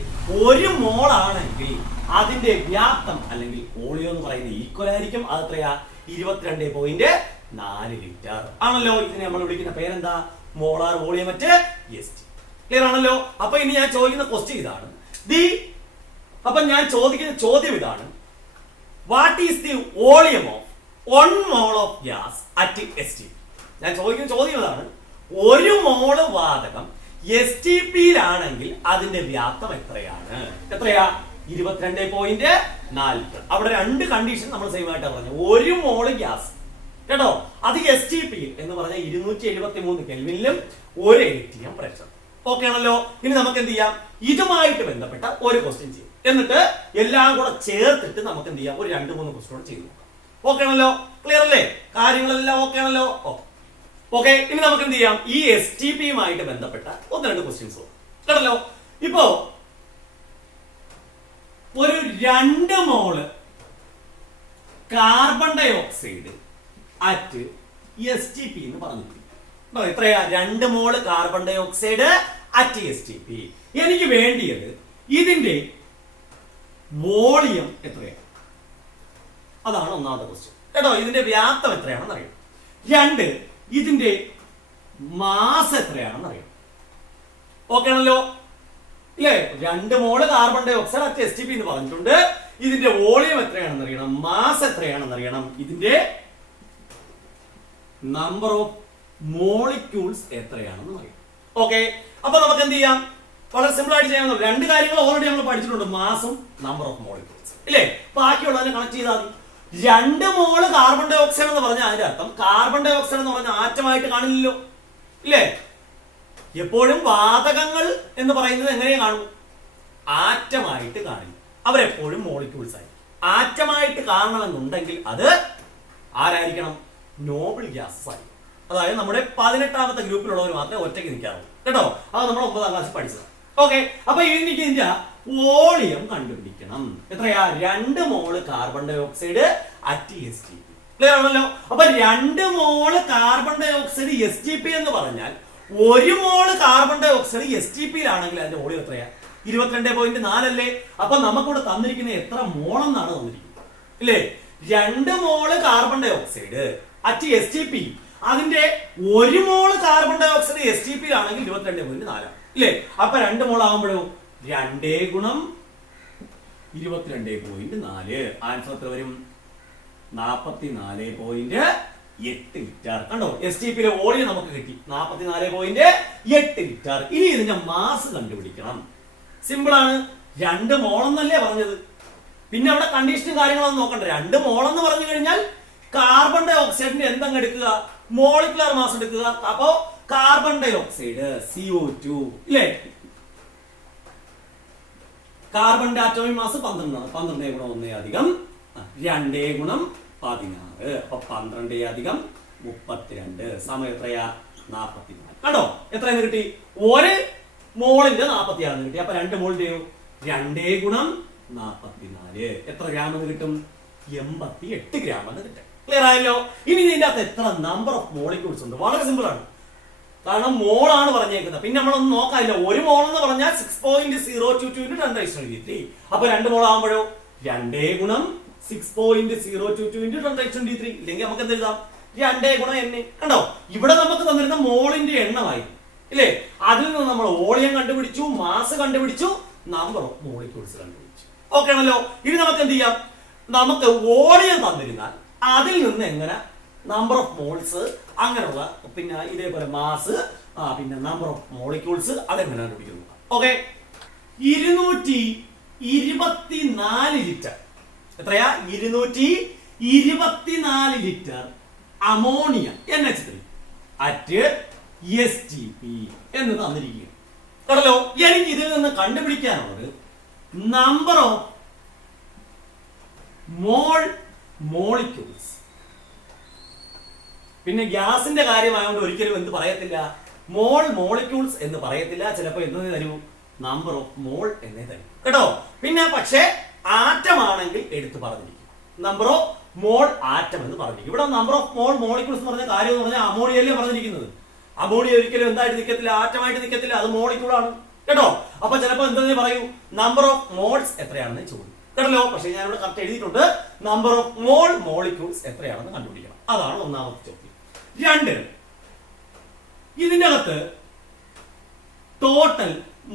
ഒരു മോൾ ആണെങ്കിൽ അതിന്റെ വ്യാപ്തം അല്ലെങ്കിൽ വോളിയം എന്ന് പറയുന്നത് ഈക്വൽ ആയിരിക്കും. അത് എത്രയാ? 22.4 ലിറ്റർ ആണല്ലോ. ഇതിനെ നമ്മൾ വിളിക്കുന്ന പേരെന്താ? Molar volume at STP. Clear ആണല്ലോ? അപ്പൊ ഇനി ഞാൻ ചോദിക്കുന്ന ക്വസ്റ്റ്യൻ ഇതാണ്. അപ്പൊ ഞാൻ ചോദിക്കുന്ന ചോദ്യം ഇതാണ്, what is the volume of 1 mole of gas at STP? ഞാൻ ചോദിക്കുന്ന ചോദ്യം ഇതാണ്, ഒരു മോള് വാതകം STP-യിലാണെങ്കിൽ അതിന്റെ വ്യാപ്തം എത്രയാണ്? എത്രയാ? 22.40. അവിടെ രണ്ട് കണ്ടീഷൻ നമ്മൾ സെയിം ആയിട്ടാണ് പറഞ്ഞു. 1 മോള് ഗ്യാസ് കേട്ടോ, അത് STP എന്ന് പറഞ്ഞാൽ 273 കെൽവിനിലും 1 atm പ്രഷർ. ഓക്കെ ആണല്ലോ. ഇനി നമുക്ക് എന്ത് ചെയ്യാം? ഇതുമായിട്ട് ബന്ധപ്പെട്ട ഒരു ക്വസ്റ്റ്യൻ ചെയ്യും, എന്നിട്ട് എല്ലാം കൂടെ ചേർത്തിട്ട് നമുക്ക് എന്ത് ചെയ്യാം? ഒരു 2-3 ക്വസ്റ്റ്യൻ ചെയ്തു നോക്കാം. ഓക്കെ ആണല്ലോ? ക്ലിയർ അല്ലേ? കാര്യങ്ങളെല്ലാം ഓക്കെ ആണല്ലോ? ഓക്കെ. ഇനി നമുക്ക് എന്ത് ചെയ്യാം? ഈ STP-യുമായിട്ട് ബന്ധപ്പെട്ട 1-2 ക്വസ്റ്റ്യൻസ് കേട്ടല്ലോ. ഇപ്പോ ഒരു 2 mole carbon dioxide at STP എന്ന് പറഞ്ഞിരിക്കും. എത്രയാ? 2 mole carbon dioxide at STP. എനിക്ക് വേണ്ടിയത് ഇതിന്റെ വോളിയം എത്രയാണ്? അതാണ് ഒന്നാമത്തെ ക്വസ്റ്റ്യൻ കേട്ടോ. ഇതിന്റെ വ്യാപ്തം എത്രയാണെന്ന് അറിയാം. 2, ഇതിന്റെ മാസ് എത്രയാണെന്ന് അറിയാം. ഓക്കെ ആണല്ലോ? ഇല്ലേ? 2 mole carbon dioxide at STP എന്ന് പറഞ്ഞിട്ടുണ്ട്. ഇതിന്റെ വോളിയം എത്രയാണെന്ന് അറിയണം, മാസ് എത്രയാണെന്ന് അറിയണം, ഇതിന്റെ നമ്പർ ഓഫ് മോളിക്യൂൾസ് എത്രയാണെന്ന് അറിയാം. ഓക്കെ. അപ്പൊ നമുക്ക് എന്ത് ചെയ്യാം? വളരെ സിമ്പിൾ ആയിട്ട് ചെയ്യാൻ 2 കാര്യങ്ങൾ ഓൾറെഡി നമ്മൾ പഠിച്ചിട്ടുണ്ട്, മാസും നമ്പർ ഓഫ് മോളിക്യൂൾസ്. ഇല്ലേ? ബാക്കിയുള്ളതിനെ കണക്ട് ചെയ്താൽ മതി. 2 മോള് കാർബൺ ഡൈ ഓക്സൈഡ് എന്ന് പറഞ്ഞാൽ അതിന്റെ അർത്ഥം കാർബൺ ഡൈ ഓക്സൈഡ് എന്ന് പറഞ്ഞാൽ ആറ്റമായിട്ട് കാണില്ലല്ലോ. ഇല്ലേ? എപ്പോഴും വാതകങ്ങൾ എന്ന് പറയുന്നത് എങ്ങനെ കാണും? ആറ്റമായിട്ട് കാണില്ല. അവരെപ്പോഴും മോളിക്യൂൾസ് ആയി. ആറ്റമായിട്ട് കാണണമെന്നുണ്ടെങ്കിൽ അത് ആരായിരിക്കണം? നോബിൾ ഗ്യാസസ് ആയി. അതായത് നമ്മുടെ 18ാമത്തെ ഗ്രൂപ്പിലുള്ളവർ മാത്രമേ ഒറ്റയ്ക്ക് നിൽക്കാറുള്ളൂ കേട്ടോ. അത് നമ്മൾ 9ാം ക്ലാസ്സിൽ പഠിച്ചത്. ഓക്കെ. അപ്പൊ എനിക്ക് ഇതിന്റെ വോളിയം കണ്ടുപിടിക്കണം. എത്രയാ? 2 mole carbon dioxide at STP. Clear ആണല്ലോ? അപ്പൊ 2 mole carbon dye oxide STP എന്ന് പറഞ്ഞാൽ 1 മോള് കാർബൺ ഡൈ ഓക്സൈഡ് STP-യിലാണെങ്കിൽ അതിന്റെ വോളിയം എത്രയാ? 22.4 അല്ലേ? അപ്പൊ നമുക്കിവിടെ തന്നിരിക്കുന്നത് എത്ര മോളെന്നാണ് തന്നിരിക്കുന്നത്, ഇല്ലേ? 2 mole carbon dioxide at STP, അതിന്റെ 1 മോള് കാർബൺ ഡൈ ഓക്സൈഡ് STP-യിലാണെങ്കിൽ 22.4, ഇല്ലേ? അപ്പൊ 2 മോൾ ആകുമ്പോഴോ 2 ഗുണം 22.4. ആൻസർ എത്ര വരും? 44.8 ലിറ്റർ. കണ്ടോ? STP-യിലെ വോളിയം നമുക്ക് കിട്ടി 44.8 ലിറ്റർ. ഇനി ഇതിന്റെ മാസ് കണ്ടുപിടിക്കണം. സിമ്പിൾ ആണ്. 2 മോളെന്നല്ലേ പറഞ്ഞത്. പിന്നെ അവിടെ കണ്ടീഷനും കാര്യങ്ങളൊന്നും നോക്കണ്ട. 2 മോളെന്ന് പറഞ്ഞു കഴിഞ്ഞാൽ കാർബൺ ഡൈ ഓക്സൈഡിന്റെ എന്തെങ്കിലും എടുക്കുക, മോളിക്കുലർ മാസ് എടുക്കുക. അപ്പോ കാർബൺ ഡൈ ഓക്സൈഡ് CO2, ഇല്ലേ? കാർബണിന്റെ ആറ്റോമിക് മാസ് 12 ആണ്. 12 ഗുണം 1 അധികം 2 ഗുണം 16. അപ്പൊ 12 അധികം 32 സമയം എത്രയാ? 44. കണ്ടോ? എത്രയെന്ന് കിട്ടി? 1 മോളിന്റെ 46 കിട്ടി. അപ്പൊ 2 മോളിന്റെയോ 2 ഗുണം 44 എത്ര ഗ്രാം എന്ന് കിട്ടും? 88 ഗ്രാം എന്ന് കിട്ടും. ക്ലിയർ ആയല്ലോ? ഇനി ഇതിന്റെ അകത്ത് എത്ര നമ്പർ ഓഫ് മോളിക്യൂൾസ് ഉണ്ട്? വളരെ സിമ്പിൾ ആണ്. കാരണം മോളാണ് പറഞ്ഞേക്കുന്നത്. പിന്നെ നമ്മളൊന്നും നോക്കാനില്ല. 1 മോൾ എന്ന് പറഞ്ഞാൽ 6.022 × 10⁻³ അപ്പൊ 2 മോൾ ആകുമ്പോഴോ 2 ഗുണം 6.022 × 10⁻³ ഇല്ലെങ്കിൽ നമുക്ക് എന്ത് എഴുതാം? 2 ഗുണം n. കണ്ടോ? ഇവിടെ നമുക്ക് തന്നിരുന്ന മോളിന്റെ എണ്ണമായി, ഇല്ലേ? അതിൽ നിന്ന് നമ്മൾ വോളിയം കണ്ടുപിടിച്ചു, മാസ് കണ്ടുപിടിച്ചു, നമ്പർ ഓഫ് മോളിക്യൂൾസ് കണ്ടുപിടിച്ചു. ഓക്കെ ആണല്ലോ? ഇനി നമുക്ക് എന്ത് ചെയ്യാം? നമുക്ക് വോളിയം തന്നിരുന്നാൽ അതിൽ നിന്ന് എങ്ങനെ നമ്പർ ഓഫ് മോൾസ്, അങ്ങനെയുള്ള പിന്നെ ഇതേപോലെ മാസ്, പിന്നെ നമ്പർ ഓഫ് മോളിക്യൂൾസ് അതെങ്ങനെ കണ്ടുപിടിക്കുന്നു. ഓക്കെ. 224 ലിറ്റർ. എത്രയാ? 224 litre ammonia NH3 at STP എന്ന് തന്നിരിക്കുക. കേട്ടല്ലോ? എനിക്ക് ഇതിൽ നിന്ന് കണ്ടുപിടിക്കാനുള്ളത് നമ്പർ ഓഫ് മോളിക്യൂൾസ്. പിന്നെ ഗ്യാസിന്റെ കാര്യമായതുകൊണ്ട് ഒരിക്കലും എന്ത് പറയത്തില്ല? മോളിക്യൂൾസ് എന്ന് പറയത്തില്ല. ചിലപ്പോൾ എന്ത് തരൂ? നമ്പർ ഓഫ് മോൾ എന്നേ തരും കേട്ടോ. പിന്നെ പക്ഷേ ആറ്റം ആണെങ്കിൽ എടുത്ത് പറഞ്ഞിരിക്കും, നമ്പർ ഓഫ് മോൾ ആറ്റം എന്ന് പറഞ്ഞിരിക്കും. ഇവിടെ നമ്പർ ഓഫ് മോളിക്യൂൾസ് എന്ന് പറഞ്ഞ കാര്യം എന്ന് പറഞ്ഞാൽ അമോണിയല്ലേ പറഞ്ഞിരിക്കുന്നത്. അമോണിയ ഒരിക്കലും എന്തായിട്ട് നിൽക്കത്തില്ല? ആറ്റമായിട്ട് നിൽക്കത്തില്ല. അത് മോളിക്യൂൾ ആണ് കേട്ടോ. അപ്പൊ ചിലപ്പോൾ എന്തെന്ന് പറയൂ? നമ്പർ ഓഫ് മോൾസ് എത്രയാണെന്ന് ചോദിക്കും കേട്ടല്ലോ. പക്ഷെ ഞാൻ ഇവിടെ കറക്റ്റ് എഴുതിയിട്ടുണ്ട്. നമ്പർ ഓഫ് മോളിക്യൂൾസ് എത്രയാണെന്ന് കണ്ടുപിടിക്കണം. അതാണ് ഒന്നാമത്തെ ചോദ്യം. 2, ഇതിന്റെ അകത്ത് ടോട്ടൽ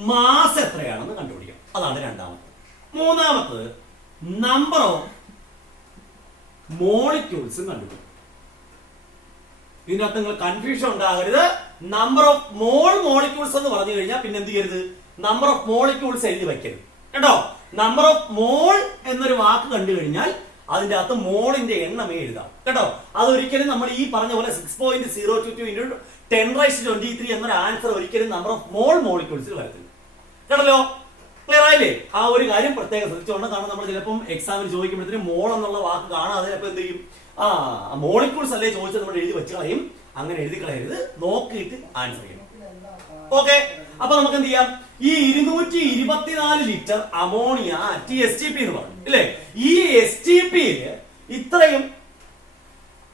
മാസ് എത്രയാണെന്ന് കണ്ടുപിടിക്കണം. അതാണ് രണ്ടാമത്തെ. മൂന്നാമത്തത് നമ്പർ ഓഫ് മോളിക്യൂൾസും കണ്ടുപിടിക്കണം. ഇതിനകത്ത് നിങ്ങൾ കൺഫ്യൂഷൻ ഉണ്ടാകരുത്. നമ്പർ ഓഫ് മോളിക്യൂൾസ് എന്ന് പറഞ്ഞു കഴിഞ്ഞാൽ പിന്നെ എന്ത് ചെയ്യരുത്, നമ്പർ ഓഫ് മോളിക്യൂൾസ് എഴുതി വയ്ക്കരുത് കേട്ടോ. നമ്പർ ഓഫ് മോൾ എന്നൊരു വാക്ക് കണ്ടു കഴിഞ്ഞാൽ അതിന്റെ അകത്ത് മോളിന്റെ എണ്ണമേ എഴുതാം കേട്ടോ. അതൊരിക്കലും നമ്മൾ ഈ പറഞ്ഞ പോലെ 6.022 into 10⁻23 എന്നൊരു ആൻസർ ഒരിക്കലും നമ്പർ ഓഫ് മോളിക്യൂൾസിൽ വരത്തില്ല കേട്ടല്ലോ. ക്ലിയർ ആയില്ലേ? ആ ഒരു കാര്യം പ്രത്യേകം ശ്രദ്ധിച്ചോണ്ട്. കാരണം നമ്മൾ ചിലപ്പം എക്സാമിൽ ചോദിക്കുമ്പോഴത്തേക്കും മോൾ എന്നുള്ള വാക്ക് കാണാതെ ചിലപ്പോൾ എന്ത് ചെയ്യും, മോളിക്യൂൾസ് അല്ലേ ചോദിച്ചത് നമ്മൾ എഴുതി വെച്ച് കളയും. അങ്ങനെ എഴുതി കളയരുത്, നോക്കിയിട്ട് ആൻസർ ചെയ്യണം. ഓക്കെ, അപ്പൊ നമുക്ക് എന്ത് ചെയ്യാം, ഈ 224 ലിറ്റർ അമോണിയ STP എന്ന് പറഞ്ഞു ഇല്ലേ. ഈ STPയില് ഇത്രയും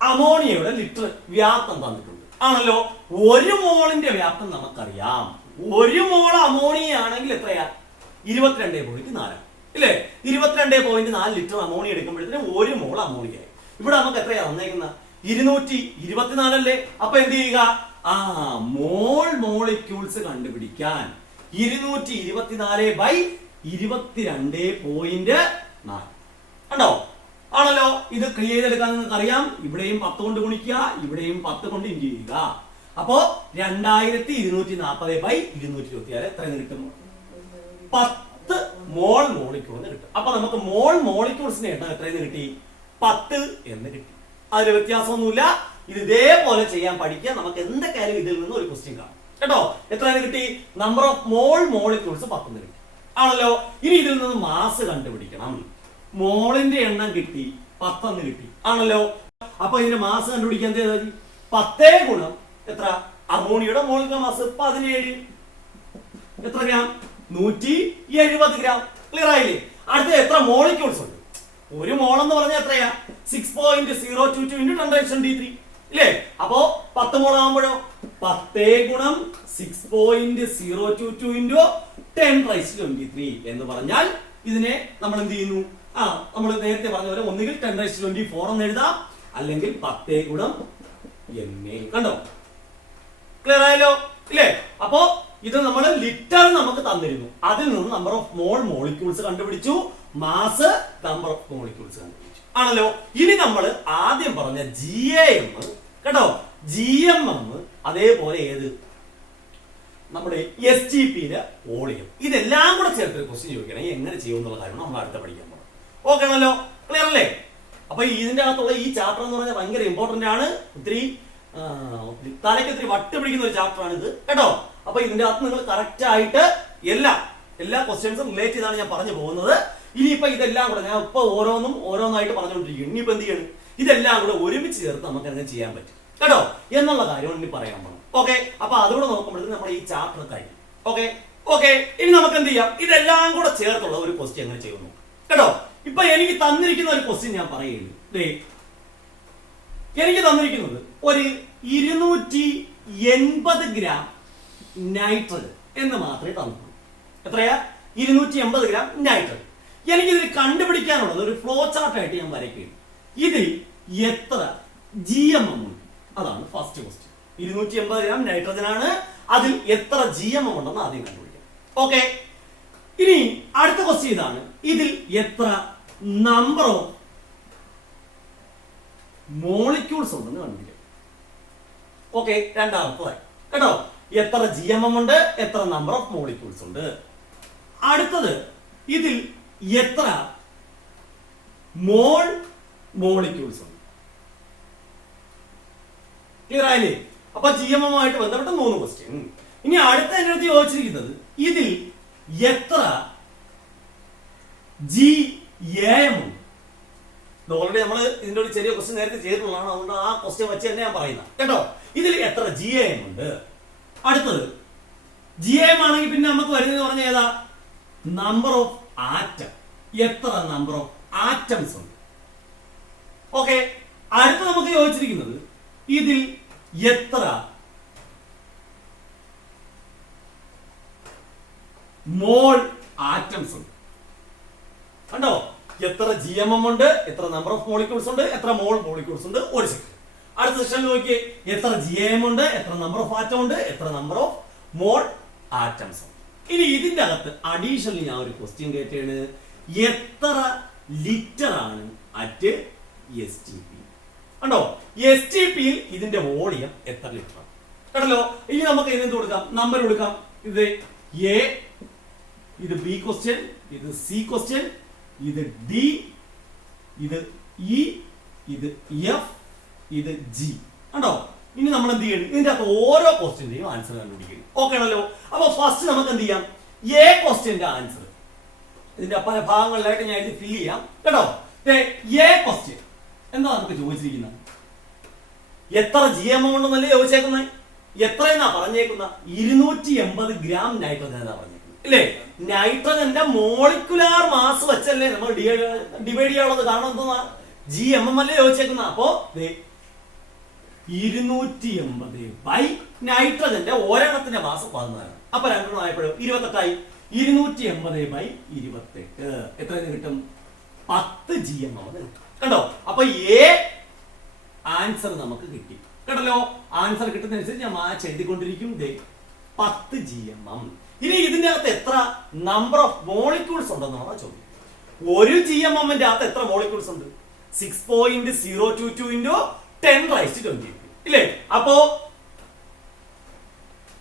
അമോണിയയുടെ ലിറ്റർ വ്യാപ്തം തന്നിട്ടുണ്ട് ആണല്ലോ. ഒരു മോളിന്റെ വ്യാപ്തം നമുക്കറിയാം. ഒരു മോൾ അമോണിയ ആണെങ്കിൽ എത്രയാ, 22.4 ഇല്ലേ. 22.4 ലിറ്റർ അമോണിയ എടുക്കുമ്പോഴത്തേനും ഒരു മോൾ അമോണിയ. ഇവിടെ നമുക്ക് എത്രയാ തന്നേക്കുന്ന, 224 അല്ലേ. അപ്പൊ എന്ത് ചെയ്യുക, മോളിക്യൂൾസ് കണ്ടുപിടിക്കാൻ 224/22.4 കണ്ടോ ആണല്ലോ. ഇത് ക്ലിയർ ചെയ്തെടുക്കാൻ നിങ്ങൾക്ക് അറിയാം. ഇവിടെയും 10 കൊണ്ട് ഗുണിക്കുക, ഇവിടെയും 10 കൊണ്ട് ഇൻറ്റു ചെയ്യുക. അപ്പോ 2240/226 എത്രയെന്ന് കിട്ടും, 10 മോളിക്യൂൾ കിട്ടും. അപ്പൊ നമുക്ക് മോളിക്യൂൾസിന്റെ എണ്ണം എത്രയെന്ന് കിട്ടി, 10 എന്ന് കിട്ടി. അതിൽ വ്യത്യാസമൊന്നുമില്ല. ഇത് ഇതേപോലെ ചെയ്യാൻ പഠിക്കുക. നമുക്ക് എന്തൊക്കെയായാലും ഇതിൽ നിന്ന് ഒരു ക്വസ്റ്റ്യൻ കാണും കേട്ടോ. എത്രയെന്ന് കിട്ടി, നമ്പർ ഓഫ് മോളിക്യൂൾസ് 10 കിട്ടി ആണല്ലോ. ഇനി ഇതിൽ നിന്ന് മാസ് കണ്ടുപിടിക്കണം. മോളിന്റെ എണ്ണം കിട്ടി, 10 കിട്ടി ആണല്ലോ. അപ്പൊ ഇതിന്റെ മാസ് കണ്ടുപിടിക്കാൻ 10 ഗുണം എത്ര, അമോണിയയുടെ മോളിക്കുലർ മാസ് 17. എത്ര ഗ്രാം, 170 ഗ്രാം. ക്ലിയർ ആയില്ലേ? അടുത്ത എത്ര മോളിക്യൂൾസ് ഉണ്ട്, ഒരു മോൾ എന്ന് പറഞ്ഞാൽ എത്രയാ, 6.022 into 10⁻23 ഇല്ലേ. അപ്പോ 10 മോൾ ആകുമ്പോഴോ 10 ഗുണം 6.022 into 10⁻23 എന്ന് പറഞ്ഞാൽ ഇതിനെ നമ്മൾ എന്ത് ചെയ്യുന്നു, നമ്മൾ നേരത്തെ പറഞ്ഞ പോലെ ഒന്നുകിൽ 10⁻24 എന്ന് എഴുതാം, അല്ലെങ്കിൽ 10 ഗുണം NA. കണ്ടോ, ക്ലിയർ ആയല്ലോ ഇല്ലേ. അപ്പോ ഇത് നമ്മൾ ലിറ്റർ നമുക്ക് തന്നിരുന്നു. അതിൽ നിന്ന് നമ്പർ ഓഫ് മോളിക്യൂൾസ് കണ്ടുപിടിച്ചു, മാസ് നമ്പർ ഓഫ് മോളിക്യൂൾസ് കണ്ടുപിടിച്ചു ആണല്ലോ. ഇനി നമ്മൾ ആദ്യം പറഞ്ഞ GAM കേട്ടോ, GMM, അതേപോലെ ഏത് നമ്മുടെ STPയിലെ വോളിയം, ഇതെല്ലാം കൂടെ ചേർത്ത് ക്വസ്റ്റ്യൻ ചോദിക്കണമെങ്കിൽ എങ്ങനെ ചെയ്യും എന്നുള്ള കാര്യം നമ്മൾ അടുത്ത പഠിക്കാൻ പോകും. ഓക്കെ ആണല്ലോ, ക്ലിയർ അല്ലേ? അപ്പൊ ഇതിന്റെ അകത്തുള്ള ഈ ചാപ്റ്റർ എന്ന് പറഞ്ഞാൽ ഭയങ്കര ഇമ്പോർട്ടന്റ് ആണ്. ഒത്തിരി തലയ്ക്ക് ഒത്തിരി വട്ട് പിടിക്കുന്ന ഒരു ചാപ്റ്റർ ആണ് ഇത് കേട്ടോ. അപ്പൊ ഇതിന്റെ അകത്ത് നിങ്ങൾ കറക്റ്റ് ആയിട്ട് എല്ലാ ക്വസ്റ്റ്യൻസും റിലേറ്റ് ചെയ്താണ് ഞാൻ പറഞ്ഞു പോകുന്നത്. ഇനിയിപ്പോ ഇതെല്ലാം കൂടെ ഞാൻ ഇപ്പൊ ഓരോന്നായിട്ട് പറഞ്ഞുകൊണ്ടിരിക്കും. ഇനിയിപ്പോ എന്ത് ചെയ്യണം, ഇതെല്ലാം കൂടെ ഒരുമിച്ച് ചേർത്ത് നമുക്ക് അങ്ങനെ ചെയ്യാൻ പറ്റും കേട്ടോ എന്നുള്ള കാര്യം ഇനി പറയാൻ പോകണം. ഓക്കെ, അപ്പൊ അതുകൂടെ നോക്കുമ്പോഴത്തേക്ക് നമ്മുടെ ഈ ചാപ്റ്റർ കഴിഞ്ഞു. ഓക്കെ, ഇനി നമുക്ക് എന്ത് ചെയ്യാം, ഇതെല്ലാം കൂടെ ചേർത്തുള്ള ഒരു ക്വസ്റ്റ്യൻ എങ്ങനെ ചെയ്യുന്നു കേട്ടോ. ഇപ്പൊ എനിക്ക് തന്നിരിക്കുന്ന ഒരു ക്വസ്റ്റ്യൻ ഞാൻ പറയുന്നു. എനിക്ക് തന്നിരിക്കുന്നത് ഒരു 280 ഗ്രാം നൈട്രജൻ എന്ന് മാത്രമേ തന്നിട്ടുള്ളൂ. എത്രയാ, 280 ഗ്രാം നൈട്രജൻ. എനിക്കിതിൽ കണ്ടുപിടിക്കാനുള്ളത് ഒരു ഫ്ലോ ചാർട്ട് ആയിട്ട് ഞാൻ വരയ്ക്കുകയാണ്. ഇതിൽ എത്ര GMM ഉണ്ട്, അതാണ് ഫസ്റ്റ് ക്വസ്റ്റ്യൻ. 280 ഗ്രാം നൈട്രജൻ ആണ്, അതിൽ എത്ര GMM ഉണ്ടെന്ന് ആദ്യം കണ്ടുപിടിക്കാം. ഓക്കെ, ഇനി അടുത്ത ക്വസ്റ്റ്യൻ ഇതാണ്, ഇതിൽ എത്ര നമ്പർ ഓഫ് മോളിക്യൂൾസ് ഉണ്ടെന്ന് കണ്ടുപിടിക്കാം. ഓക്കെ, രണ്ടാമത്തെ കേട്ടോ, എത്ര GMM ഉണ്ട്, എത്ര നമ്പർ ഓഫ് മോളിക്യൂൾസ് ഉണ്ട്. അടുത്തത് ഇതിൽ എത്ര മോളിക്യൂൾസ് ഉണ്ട്. ക്ലിയർ ആയില്ലേ? അപ്പൊ GMM ആയിട്ട് ബന്ധപ്പെട്ട 3 ക്വസ്റ്റ്യൻ. ഇനി അടുത്ത എന്റെ അടുത്ത് ചോദിച്ചിരിക്കുന്നത് ഇതിൽ എത്ര GAM ഉണ്ട്. ഓൾറെഡി നമ്മൾ ഇതിന്റെ ഒരു ചെറിയ ക്വസ്റ്റ്യൻ നേരത്തെ ചെയ്തിട്ടുള്ളതാണ്, അതുകൊണ്ട് ആ ക്വസ്റ്റ്യൻ വെച്ച് തന്നെ ഞാൻ പറയുന്നത് കേട്ടോ. ഇതിൽ എത്ര GAM ഉണ്ട്. അടുത്തത് GAM ആണെങ്കിൽ പിന്നെ നമുക്ക് വരുന്നത് പറഞ്ഞ ഏതാ, നമ്പർ ഓഫ് ആറ്റം, എത്ര നമ്പർ ഓഫ് ആറ്റംസ് ഉണ്ട്. ഓക്കെ, അടുത്ത നമുക്ക് ചോദിച്ചിരിക്കുന്നത് ഇതിൽ എത്ര മോൾ ആറ്റംസ് ഉണ്ട്. കണ്ടോ, എത്ര GMM ഉണ്ട്, എത്ര നമ്പർ ഓഫ് മോളിക്യൂൾസ് ഉണ്ട്, എത്ര മോളിക്യൂൾസ് ഉണ്ട്. ഒരു സെക്കൻഡ്, അടുത്ത സെക്ഷനിൽ നോക്കിയേ, എത്ര GAM ഉണ്ട്, എത്ര നമ്പർ ഓഫ് ആറ്റം ഉണ്ട്, എത്ര നമ്പർ ഓഫ് മോൾ ആറ്റംസ് ഉണ്ട്. ഇനി ഇതിന്റെ അകത്ത് അഡീഷണലി ഞാൻ ഒരു ക്വസ്റ്റ്യൻ കേട്ടാണ്, എത്ര ലിറ്റർ ആണ് അറ്റ് STP. കണ്ടോ, STPയിൽ ഇതിന്റെ വോളിയം എത്ര ലിറ്റർ ആണ്. കേട്ടല്ലോ. ഇനി നമുക്ക് ഇതിനെന്ത് കൊടുക്കാം, നമ്പർ കൊടുക്കാം. ഇത് എ, ഇത് ബി ക്വസ്റ്റ്യൻ, ഇത് സി ക്വസ്റ്റ്യൻ, ഇത് ഡി, ഇത് ഇ, ഇത് എഫ്, ഇത് ജി. കണ്ടോ? ഇനി നമ്മൾ എന്ത് ചെയ്യണം, ഇതിന്റെ അകത്ത് ഓരോ ക്വസ്റ്റ്യന്റെയും ആൻസർ കണ്ടുപിടിക്കണം. ഓക്കെ ആണല്ലോ. അപ്പൊ ഫസ്റ്റ് നമുക്ക് എന്ത് ചെയ്യാം, എ ക്വസ്റ്റ്യന്റെ ആൻസർ ഇതിന്റെ പല ഭാഗങ്ങളിലായിട്ട് ഞാൻ ഇത് ഫില്ല് ചെയ്യാം. കേട്ടോ? എ ക്വസ്റ്റ്യൻ എന്താ നമുക്ക് ചോദിച്ചിരിക്കുന്നത്, എത്ര GMM ഉണ്ടെന്നല്ലേ ചോദിച്ചേക്കുന്നത്. എത്രയെന്നാ പറഞ്ഞേക്കുന്ന, 280 ഗ്രാം നൈട്രജൻ എന്നാ പറഞ്ഞേക്കുന്നത്, ഇല്ലേ? നൈട്രജന്റെ മോളിക്കുലാർ മാസ് വെച്ചല്ലേ നമ്മൾ ഡിവൈഡ് ചെയ്യാനുള്ളത്. കാരണം എന്താ, GMM അല്ലേ ചോദിച്ചേക്കുന്ന. അപ്പോ 280 ബൈ നൈട്രജന്റെ ഒരെണ്ണത്തിന്റെ മാസ് 14. അപ്പൊ രണ്ടെണ്ണം ആയപ്പോഴും 28 280 ബൈ 28 എത്രയെന്ന് കിട്ടും, 10 GMM. കണ്ടോ? അപ്പൊ എ ആൻസർ നമുക്ക് കിട്ടി. കേട്ടല്ലോ? ആൻസർ കിട്ടുന്നതനുസരിച്ച് ഞാൻ മാച്ച് എഴുതിക്കൊണ്ടിരിക്കും. 10 GMM. ഇനി ഇതിന്റെ അകത്ത് എത്ര നമ്പർ ഓഫ് മോളിക്യൂൾസ് ഉണ്ടെന്നാണ് ചോദ്യം. ഒരു GMM-ന്റെ അകത്ത് എത്ര മോളിക്യൂൾസ് ഉണ്ട്, 6.022 into 10⁻20, ഇല്ലേ? അപ്പോ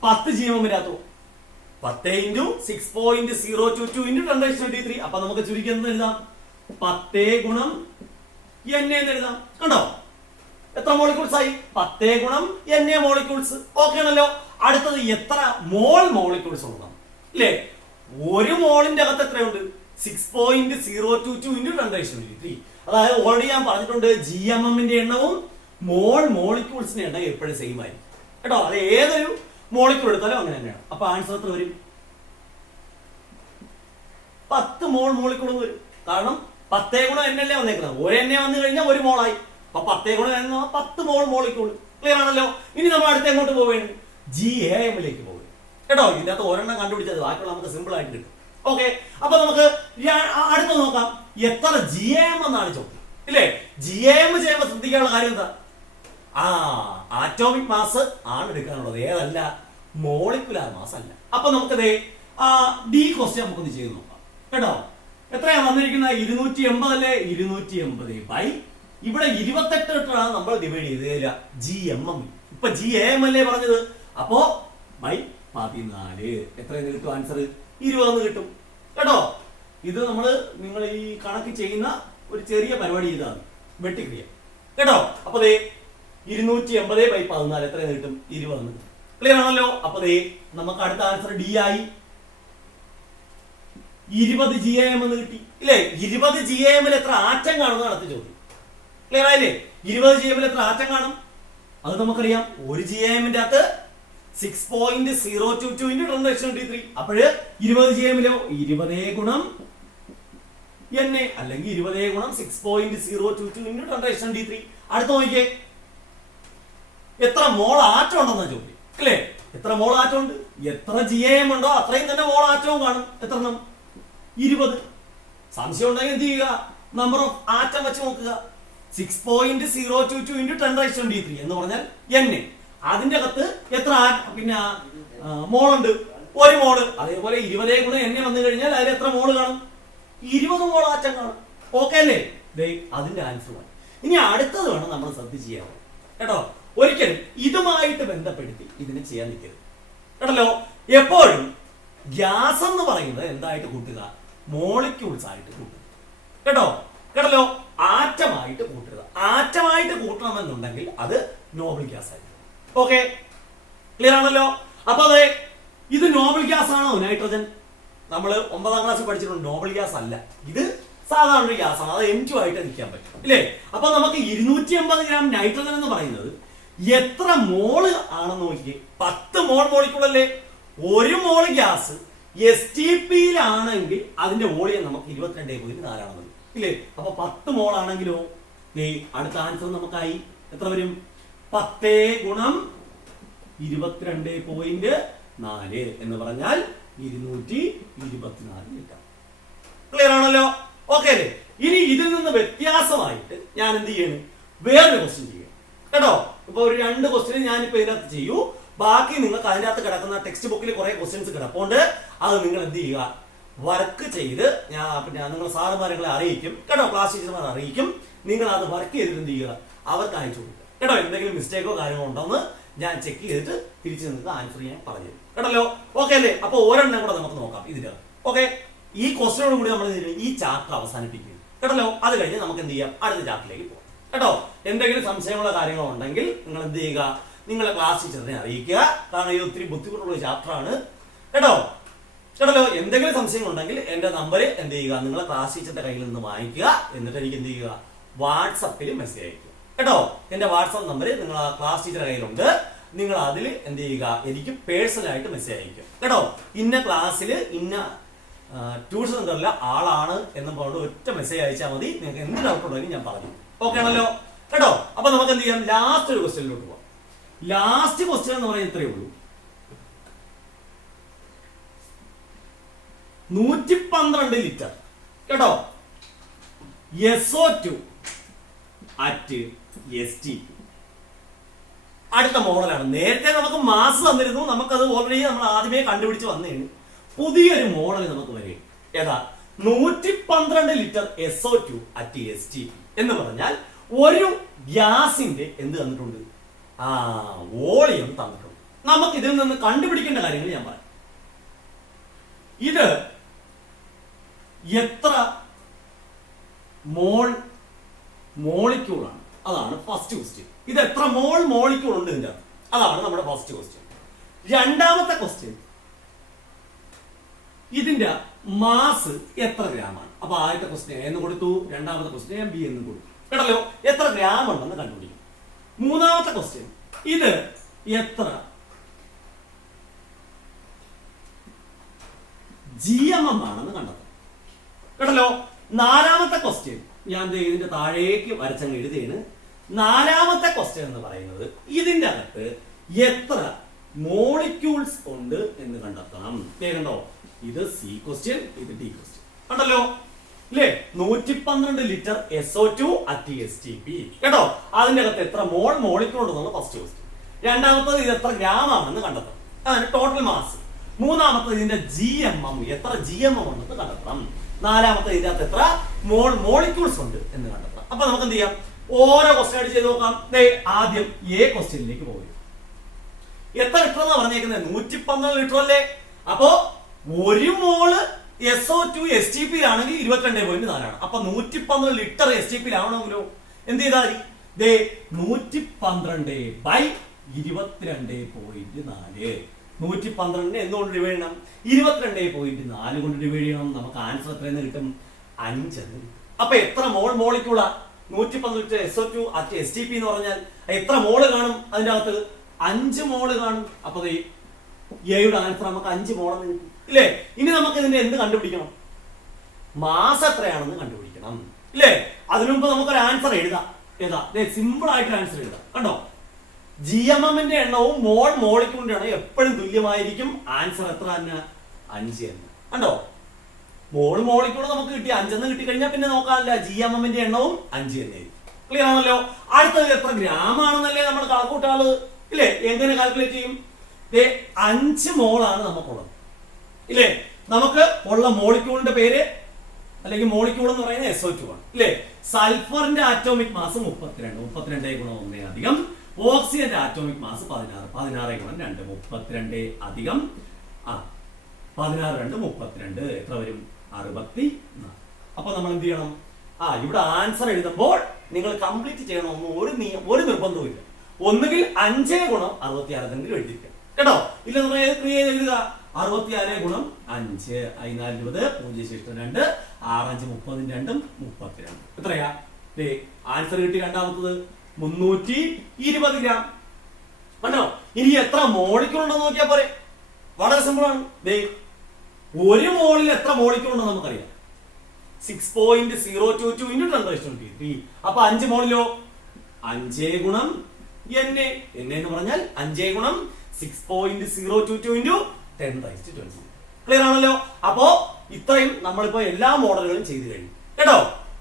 10 GMM-ന്റെ അകത്ത് 10 into 6.022 into 10⁻23. അപ്പൊ നമുക്ക് ചുരുക്കുന്നത് എഴുതാം, 10 ഗുണം NA എന്ന് എഴുതാം. കണ്ടോ? എത്ര മോളിക്യൂൾസ് ആയി, 10 ഗുണം NA മോളിക്യൂൾസ്. ഓക്കെ ആണല്ലോ. അടുത്തത് എത്ര മോൾ മോളിക്യൂൾസ് ഉള്ളതാണ്, ഇല്ലേ? ഒരു മോളിന്റെ അകത്ത് എത്രയുണ്ട്, 6.022 into 10⁻23. അതായത് ഓൾറെഡി ഞാൻ പറഞ്ഞിട്ടുണ്ട്, GMM-ന്റെ എണ്ണവും മോൾ മോളിക്യൂൾസിന്റെ എണ്ണം എപ്പോഴും സെയിം ആയിരിക്കും. കേട്ടോ? അത് ഏതൊരു മോളിക്യൂൾ എടുത്താലും അങ്ങനെ തന്നെയാണ്. അപ്പൊ ആൻസർ എത്ര വരും, 10 മോൾ മോളിക്യൂൾ വരും. കാരണം 10 ഗുണം NA അല്ലേ വന്നേക്കുന്നത്. ഒരു NA വന്നു കഴിഞ്ഞാൽ ഒരു മോളായി. അപ്പൊ 10 ഗുണം N 10 മോൾ മോളിക്യൂൾ. ക്ലിയർ ആണല്ലോ. ഇനി നമ്മൾ അടുത്ത് എങ്ങോട്ട് പോവുകയാണ്, GAM-ലേക്ക് പോവുക. കേട്ടോ? ഇതിന്റെ അകത്ത് ഒരെണ്ണം കണ്ടുപിടിച്ചത് ബാക്കിയുള്ള നമുക്ക് സിമ്പിൾ ആയിട്ട് കിട്ടും. ഓക്കെ. അപ്പൊ നമുക്ക് അടുത്ത് നോക്കാം, എത്ര GAM എന്നാണ് ചോദ്യം, ഇല്ലേ? GAM ചെയ്യുമ്പോൾ ശ്രദ്ധിക്കാനുള്ള കാര്യം എന്താ, ആറ്റോമിക് മാസ് ആണ് എടുക്കാനുള്ളത്, ഏതല്ല, മോളിക്കുലാർ മാസ് അല്ല. അപ്പൊ നമുക്കത് ഡി ക്വസ്റ്റ്യൻ നമുക്കൊന്ന് ചെയ്ത് നോക്കാം. കേട്ടോ? എത്രയാണ് വന്നിരിക്കുന്നത്, 280 അല്ലേ? 280 ബൈ ഇവിടെ 28 ഇട്ടാണ് നമ്മൾ ഡിവൈഡ് ചെയ്തില്ല, GMM. ഇപ്പൊ GAM അല്ലേ പറഞ്ഞത്. അപ്പോ ബൈ 14 എത്രയെന്ന് കിട്ടും, ആൻസർ 20 കിട്ടും. കേട്ടോ? ഇത് നിങ്ങൾ ഈ കണക്ക് ചെയ്യുന്ന ഒരു ചെറിയ പരിപാടി ചെയ്താണ്, വെട്ടിക്രിയ. കേട്ടോ? അപ്പൊ 280 ബൈ 14 എത്രയെന്ന് കിട്ടും, 20. ക്ലിയർ ആണല്ലോ. അപ്പൊ നമുക്ക് അടുത്ത ആൻസർ ഡി ആയി, 20 GAM എന്ന് കിട്ടി, ഇല്ലേ? 20 GAM-ൽ എത്ര ആറ്റം കാണുന്നതാണ് അടുത്ത ചോദ്യം. ക്ലിയർ ആയില്ലേ? 20 GAM-ൽ എത്ര ആറ്റം കാണും, അത് നമുക്കറിയാം. ഒരു GAM-ന്റെ അകത്ത് 6.022 into 10⁻23. അപ്പോഴ് 20 GAM-ലോ 20 ഗുണം NA അല്ലെങ്കിൽ 20 ഗുണം 6.022 into 10⁻23. അടുത്ത നോക്കിയേ, എത്ര മോൾ ആറ്റം ഉണ്ടെന്ന ചോദ്യം, അല്ലേ? എത്ര മോൾ ആറ്റം ഉണ്ട്, എത്ര GAM ഉണ്ടോ അത്രയും തന്നെ മോൾ ആറ്റവും കാണും. എത്ര എണ്ണം, 20. സംശയം ഉണ്ടെങ്കിൽ എന്ത് ചെയ്യുക, നമ്പർ ഓഫ് ആറ്റം വെച്ച് നോക്കുക. 6.022 into 10⁻23 എന്ന് പറഞ്ഞാൽ NA. അതിന്റെ അകത്ത് എത്ര പിന്നെ മോളുണ്ട്, ഒരു മോള്. അതേപോലെ 20 ഗുണം NA വന്നു കഴിഞ്ഞാൽ അതിൽ എത്ര മോള് കാണും, 20 മോൾ ആറ്റം കാണും. ഓക്കെ അല്ലേ? അതിന്റെ ആൻസർ. ഇനി അടുത്തത് വേണം നമ്മൾ ശ്രദ്ധിച്ച് ചെയ്യാൻ. കേട്ടോ? ഒരിക്കലും ഇതുമായിട്ട് ബന്ധപ്പെടുത്തി ഇതിനെ ചെയ്യാൻ നിൽക്കരുത്. കേട്ടല്ലോ? എപ്പോഴും ഗ്യാസ് എന്ന് പറയുന്നത് എന്തായിട്ട് കൂട്ടുക, മോളിക്യൂൾസ് ആയിട്ട് കൂട്ടുക. കേട്ടോ? കേട്ടല്ലോ? ആറ്റമായിട്ട് കൂട്ടരുത്. ആറ്റമായിട്ട് കൂട്ടണമെന്നുണ്ടെങ്കിൽ അത് നോബിൾ ഗ്യാസ് ആയിരിക്കും. ഓക്കെ, ക്ലിയർ ആണല്ലോ. അപ്പൊ അതെ, ഇത് നോബിൾ ഗ്യാസ് ആണോ നൈട്രജൻ? നമ്മൾ 9ാം ക്ലാസ്സിൽ പഠിച്ചിട്ടുണ്ട്, നോബിൾ ഗ്യാസ് അല്ല, ഇത് സാധാരണ ഒരു ഗ്യാസ് ആണ്. അത് M2 ആയിട്ട് നിൽക്കാൻ പറ്റും, ഇല്ലേ? അപ്പൊ നമുക്ക് 280 ഗ്രാം നൈട്രജൻ എന്ന് പറയുന്നത് എത്ര മോള് ആണെന്ന് നോക്കിയേ, 10 മോൾ മോളിക്യൂൾ അല്ലേ? ഒരു മോള് ഗ്യാസ് STP-യിലാണെങ്കിൽ അതിന്റെ വോളിയം നമുക്ക് 22.4 ആണെന്ന്, ഇല്ലേ? അപ്പൊ 10 മോൾ ആണെങ്കിലോ അടുത്ത ആൻസർ നമുക്കായി എത്ര വരും, 10 ഗുണം 22.4 എന്ന് പറഞ്ഞാൽ 224 ലിറ്റർ. ക്ലിയർ ആണല്ലോ? ഓക്കെ അല്ലേ? ഇനി ഇതിൽ നിന്ന് വ്യത്യാസമായിട്ട് ഞാൻ എന്ത് ചെയ്യണം, വേറൊരു ക്വസ്റ്റ്യൻ ചെയ്യണം. കേട്ടോ? ഇപ്പൊ ഒരു 2 ക്വസ്റ്റ്യൻ ഞാനിപ്പോ ഇതിനകത്ത് ചെയ്യൂ. ബാക്കി നിങ്ങൾക്ക് അതിനകത്ത് കിടക്കുന്ന ടെക്സ്റ്റ് ബുക്കിൽ കുറെ ക്വസ്റ്റ്യൻസ് കിടപ്പുണ്ട്. അത് നിങ്ങൾ എന്ത് ചെയ്യുക, വർക്ക് ചെയ്ത് പിന്നെ നിങ്ങൾ സാറുമാരെ അറിയിക്കും. കേട്ടോ? ക്ലാസ് ടീച്ചർമാരെ അറിയിക്കും. നിങ്ങൾ അത് വർക്ക് ചെയ്തിട്ട് എന്ത് ചെയ്യുക, അവർക്ക് അയച്ചു കൊടുക്കുക. കേട്ടോ? എന്തെങ്കിലും മിസ്റ്റേക്കോ കാര്യമോ ഉണ്ടോന്ന് ഞാൻ ചെക്ക് ചെയ്തിട്ട് തിരിച്ചു നിങ്ങൾക്ക് ആൻസർ ചെയ്യാൻ പറഞ്ഞു കേട്ടല്ലോ. ഓക്കെ അല്ലേ? അപ്പൊ ഒരെണ്ണം കൂടെ നമുക്ക് നോക്കാം ഇതില്. ഓക്കെ, ഈ ക്വസ്റ്റ്യനോട് കൂടി നമ്മൾ ഈ ചാപ്റ്റർ അവസാനിപ്പിക്കും കേട്ടല്ലോ. അത് കഴിഞ്ഞ് നമുക്ക് എന്ത് ചെയ്യാം, അടുത്ത ചാപ്റ്ററിലേക്ക് പോകാം കേട്ടോ. എന്തെങ്കിലും സംശയമുള്ള കാര്യങ്ങളോ ഉണ്ടെങ്കിൽ നിങ്ങൾ എന്ത് ചെയ്യുക, നിങ്ങളെ ക്ലാസ് ടീച്ചറിനെ അറിയിക്കുക. കാരണം ഇത് ഒത്തിരി ബുദ്ധിമുട്ടുള്ള ചാപ്റ്റർ ആണ് കേട്ടോ. കേട്ടല്ലോ, എന്തെങ്കിലും സംശയങ്ങൾ ഉണ്ടെങ്കിൽ എന്റെ നമ്പർ എന്ത് ചെയ്യുക, നിങ്ങളെ ക്ലാസ് ടീച്ചറിന്റെ കയ്യിൽ നിന്ന് വാങ്ങിക്കുക. എന്നിട്ട് എനിക്ക് എന്ത് ചെയ്യുക, വാട്സപ്പിൽ മെസ്സേജ് അയക്കുക കേട്ടോ. എന്റെ വാട്സപ്പ് നമ്പർ നിങ്ങൾ ആ ക്ലാസ് ടീച്ചറുടെ കയ്യിലുണ്ട്. നിങ്ങൾ അതിൽ എന്ത് ചെയ്യുക, എനിക്ക് പേഴ്സണലായിട്ട് മെസ്സേജ് അയക്കുക കേട്ടോ. ഇന്ന ക്ലാസ്സിൽ ഇന്ന ട്യൂഷൻ സെന്ററിലെ ആളാണ് എന്ന് പറഞ്ഞിട്ട് ഒറ്റ മെസ്സേജ് അയച്ചാൽ മതി. നിങ്ങൾക്ക് എന്ത് ഡൗട്ട് ഉണ്ടെങ്കിൽ ഞാൻ പറഞ്ഞു. ഓക്കെ ആണല്ലോ കേട്ടോ. അപ്പൊ നമുക്ക് എന്ത് ചെയ്യാം, ലാസ്റ്റ് ഒരു ക്വസ്റ്റ്യനിലോട്ട് പോവാം. ലാസ്റ്റ് ക്വസ്റ്റ്യൻ എന്ന് പറയുന്നത് ഇത്രയേ ഉള്ളൂ. 112 ലിറ്റർ കേട്ടോ SO2 അറ്റ് STP. അടുത്ത മോഡലാണ്. നേരത്തെ നമുക്ക് മാസ് തന്നിരുന്നു, നമുക്കത് ഓൾറെഡി നമ്മൾ ആദ്യമേ കണ്ടുപിടിച്ച് വന്നതാണ്. പുതിയൊരു മോഡൽ നമുക്ക് വരികയും ഏതാ, 112 ലിറ്റർ SO2 അറ്റ് STP എന്ന് പറഞ്ഞാൽ ഒരു ഗ്യാസിന്റെ എന്ത് തന്നിട്ടുണ്ട്, വോളിയം തന്നിട്ടുണ്ട്. നമുക്ക് ഇതിൽ നിന്ന് കണ്ടുപിടിക്കേണ്ട കാര്യങ്ങൾ ഞാൻ പറയാം. ഇത് എത്ര മോളിക്യൂളാണ്, അതാണ് ഫസ്റ്റ് ക്വസ്റ്റ്യൻ. ഇത് എത്ര മോളിക്യൂൾ ഉണ്ട് ഇതിന്റെ, അതാണ് നമ്മുടെ ഫസ്റ്റ് ക്വസ്റ്റ്യൻ. രണ്ടാമത്തെ ക്വസ്റ്റ്യൻ, ഇതിന്റെ മാസ് എത്ര ഗ്രാമാണ്. അപ്പൊ ആദ്യത്തെ ക്വസ്റ്റ്യൻ എന്ന് കൊടുത്തു, രണ്ടാമത്തെ ക്വസ്റ്റ്യൻ B എന്ന് കൊടുത്തു കേട്ടല്ലോ. എത്ര ഗ്രാം ഉണ്ടെന്ന് കണ്ടുപിടിക്കും. മൂന്നാമത്തെ ക്വസ്റ്റ്യൻ, ഇത് എത്ര GMM ആണെന്ന് കണ്ടെത്തും കേട്ടല്ലോ. നാലാമത്തെ ക്വസ്റ്റ്യൻ ഞാൻ ഇതിന്റെ താഴേക്ക് വരച്ചങ്ങ് എഴുതിയാണ്. നാലാമത്തെ ക്വസ്റ്റ്യൻ എന്ന് പറയുന്നത് ഇതിന്റെ അകത്ത് എത്ര മോളിക്യൂൾസ് ഉണ്ട് എന്ന് കണ്ടെത്തണം. കണ്ടോ, ഇത് C ക്വസ്റ്റ്യൻ, ഇത് D ക്വസ്റ്റ്യൻ കണ്ടല്ലോ അല്ലേ. 112 ലിറ്റർ SO2 അറ്റ് STP കേട്ടോ. അതിന്റെ അകത്ത് എത്ര മോളിക്യൂൾ ഉണ്ടെന്നുള്ള ഫസ്റ്റ് ക്വസ്റ്റ്യൻ. രണ്ടാമത്തത് ഇത് എത്ര ഗ്രാം ആണെന്ന് കണ്ടെത്തണം, അതാണ് ടോട്ടൽ മാസ്. മൂന്നാമത്തത് ഇതിന്റെ GMM, എത്ര GMM ഉണ്ടെന്ന് കണ്ടെത്തണം. നാലാമത്തെ ഇതിനകത്ത് എത്ര മോളിക്യൂൾസ് ഉണ്ട് എന്ന് കണ്ടെത്തണം. അപ്പൊ നമുക്ക് എന്ത് ചെയ്യാം, ഓരോ ക്വസ്റ്റ്യൻ ആയിട്ട് ചെയ്ത് നോക്കാം. ആദ്യം A ക്വസ്റ്റ്യനിലേക്ക് പോകും. എത്ര ലിറ്റർ എന്നാ പറഞ്ഞേക്കുന്നത്, 112 ലിറ്റർ അല്ലേ. അപ്പോ ഒരു മോള് SO2 STP ആണെങ്കിൽ 22.4 ആണ്. അപ്പൊ 112 ലിറ്റർ STP ആവണമെങ്കിലോ എന്ത് ചെയ്താൽ 112/22.4. 112 എന്തുകൊണ്ട് ഡിവൈഡ് ചെയ്യണം, 22.4 കൊണ്ട് ഡിവൈഡ് ചെയ്യണം. നമുക്ക് ആൻസർ എത്രയെന്ന് കിട്ടും, 5. അപ്പൊ എത്ര മോളിക്യൂളാ 112 ലിറ്റർ SO2 അറ്റ് STP എന്ന് പറഞ്ഞാൽ എത്ര മോള് കാണും, അതിന്റെ അകത്ത് 5 മോള് കാണും. അപ്പൊ എയുടെ ആൻസർ നമുക്ക് 5 മോളെന്ന് കിട്ടും ഇല്ലേ. ഇനി നമുക്ക് ഇതിന്റെ എന്ത് കണ്ടുപിടിക്കണം, മാസ് എത്രയാണെന്ന് കണ്ടുപിടിക്കണം ഇല്ലേ. അതിനു മുമ്പ് നമുക്കൊരു ആൻസർ എഴുതാം. ഏതാ, സിമ്പിൾ ആയിട്ട് ആൻസർ എഴുതാം കണ്ടോ. GMMന്റെ എണ്ണവും മോളിക്യൂളിന്റെ എണ്ണവും എപ്പോഴും തുല്യമായിരിക്കും. ആൻസർ എത്ര തന്നെ, 5 എന്ന് കണ്ടോ. മോളിക്യൂൾ നമുക്ക് കിട്ടി 5 എന്ന് കിട്ടി കഴിഞ്ഞാൽ പിന്നെ നോക്കാനില്ല, GMMന്റെ എണ്ണവും 5 തന്നെ. ക്ലിയർ ആണല്ലോ. അടുത്തത് എത്ര ഗ്രാം ആണെന്നല്ലേ നമ്മൾ കണക്കൂട്ടാള് ഇല്ലേ. എങ്ങനെ കാൽക്കുലേറ്റ് ചെയ്യും, 5 മോളാണ് നമുക്കുള്ളത് ഇല്ലേ. നമുക്ക് ഉള്ള മോളിക്യൂളിന്റെ പേര് അല്ലെങ്കിൽ മോളിക്യൂൾ എന്ന് പറയുന്നത് SO2 ആണ് ഇല്ലേ. സൾഫറിന്റെ ആറ്റോമിക് മാസ് 32, 32 ഗുണം 1 അധികം. ഓക്സിജന്റെ ആറ്റോമിക് മാസ് 16, 16 ഗുണം 2, 32 അധികം 16, 2, 32 എത്ര വരും, 64. അപ്പൊ നമ്മൾ എന്ത് ചെയ്യണം, ഇവിടെ ആൻസർ എഴുതുമ്പോൾ നിങ്ങൾ കംപ്ലീറ്റ് ചെയ്യണമെന്ന് ഒരു നിർബന്ധവും ഇല്ല. ഒന്നുകിൽ 5 ഗുണം 66 എന്തെങ്കിലും എഴുതിയിരിക്കാം കേട്ടോ. ഇല്ല നമ്മൾ ക്രിയ എഴുതുക, 64 ഗുണം 5, 14, 20, 0 ശേഷം 2, 6, 5, 30, 2, 32 എത്രയാ. ആൻസർ കിട്ടി. രണ്ടാമത്തത് 320 ഗ്രാം കണ്ടോ. ഇനി എത്ര മോളിക്യൂൾ ഉണ്ടെന്ന് നോക്കിയാൽ പോരെ, വളരെ സിമ്പിൾ ആണ്. ഒരു മോളിൽ എത്ര മോളിക്യൂൾ ഉണ്ടെന്ന് നമുക്കറിയാം, 6.022 × 10⁻³ അപ്പൊ 5 മോളിലോ 5 ഗുണം n എന്ന് പറഞ്ഞാൽ 5 ഗുണം 6.022 × 10⁻20. ക്ലിയർ ആണല്ലോ. അപ്പോ ഇത്രയും നമ്മളിപ്പോ എല്ലാ മോഡലുകളും ചെയ്തു കഴിഞ്ഞു കേട്ടോ.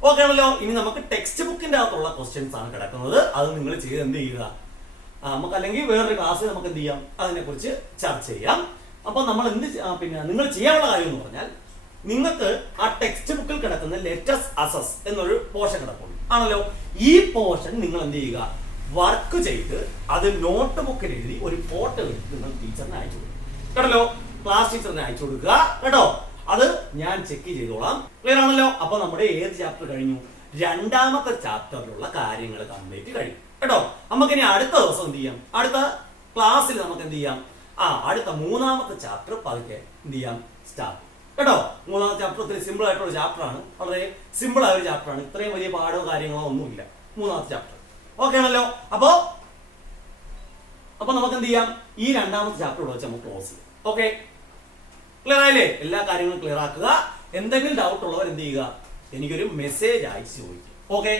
ഓക്കെ ആണല്ലോ. ഇനി നമുക്ക് ടെക്സ്റ്റ് ബുക്കിന്റെ അകത്തുള്ള ക്വസ്റ്റ്യൻസ് ആണ് കിടക്കുന്നത്. അത് നിങ്ങൾ ചെയ്ത് എന്ത് ചെയ്യുക, നമുക്ക് അല്ലെങ്കിൽ വേറൊരു ക്ലാസ്സിൽ നമുക്ക് എന്ത് ചെയ്യാം, അതിനെ കുറിച്ച് ചർച്ച ചെയ്യാം. അപ്പൊ നമ്മൾ നിങ്ങൾ ചെയ്യാനുള്ള കാര്യം എന്ന് പറഞ്ഞാൽ, നിങ്ങൾക്ക് ആ ടെക്സ്റ്റ് ബുക്കിൽ കിടക്കുന്ന ലെറ്റസ് അസസ് എന്നൊരു പോർഷൻ കിടക്കുന്നു ആണല്ലോ. ഈ പോർഷൻ നിങ്ങൾ എന്ത് ചെയ്യുക, വർക്ക് ചെയ്ത് അത് നോട്ട് ബുക്കിൽ എഴുതി ഒരു ഫോട്ടോ എടുത്ത് നിങ്ങൾ ടീച്ചറിന് അയച്ചു കൊടുക്കും കേട്ടല്ലോ. ക്ലാസ് ടീച്ചറിന് അയച്ചു കൊടുക്കുക കേട്ടോ. അത് ഞാൻ ചെക്ക് ചെയ്തോളാം. ക്ലിയർ ആണല്ലോ. അപ്പൊ നമ്മുടെ ഏത് ചാപ്റ്റർ കഴിഞ്ഞു? രണ്ടാമത്തെ ചാപ്റ്ററിലുള്ള കാര്യങ്ങൾ കംപ്ലീറ്റ് കഴിയും കേട്ടോ. നമുക്കിനി അടുത്ത ദിവസം എന്ത് ചെയ്യാം? അടുത്ത ക്ലാസ്സിൽ നമുക്ക് എന്ത് ചെയ്യാം? അടുത്ത മൂന്നാമത്തെ ചാപ്റ്റർ പതുക്കെ എന്ത് ചെയ്യാം? സ്റ്റാർട്ട് കേട്ടോ. മൂന്നാമത്തെ ചാപ്റ്റർ ഒത്തിരി സിമ്പിൾ ആയിട്ടുള്ള ചാപ്റ്റർ ആണ്. വളരെ സിമ്പിൾ ആയ ഒരു ചാപ്റ്റർ ആണ്. ഇത്രയും വലിയ പാടോ കാര്യങ്ങളോ ഒന്നുമില്ല മൂന്നാമത്തെ ചാപ്റ്റർ. ഓക്കെ ആണല്ലോ. അപ്പൊ നമുക്ക് എന്ത് ചെയ്യാം? ഈ രണ്ടാമത്തെ ചാപ്റ്റർ വെച്ച് നമുക്ക് ക്ലോസ് ചെയ്യാം. ഓക്കെ, ക്ലിയർ ആയില്ലേ? എല്ലാ കാര്യങ്ങളും ക്ലിയർ ആക്കുക. എന്തെങ്കിലും ഡൗട്ട് ഉള്ളവർ എന്ത് ചെയ്യുക? എനിക്കൊരു മെസ്സേജ് അയച്ച് ചോദിക്കും. ഓക്കെ.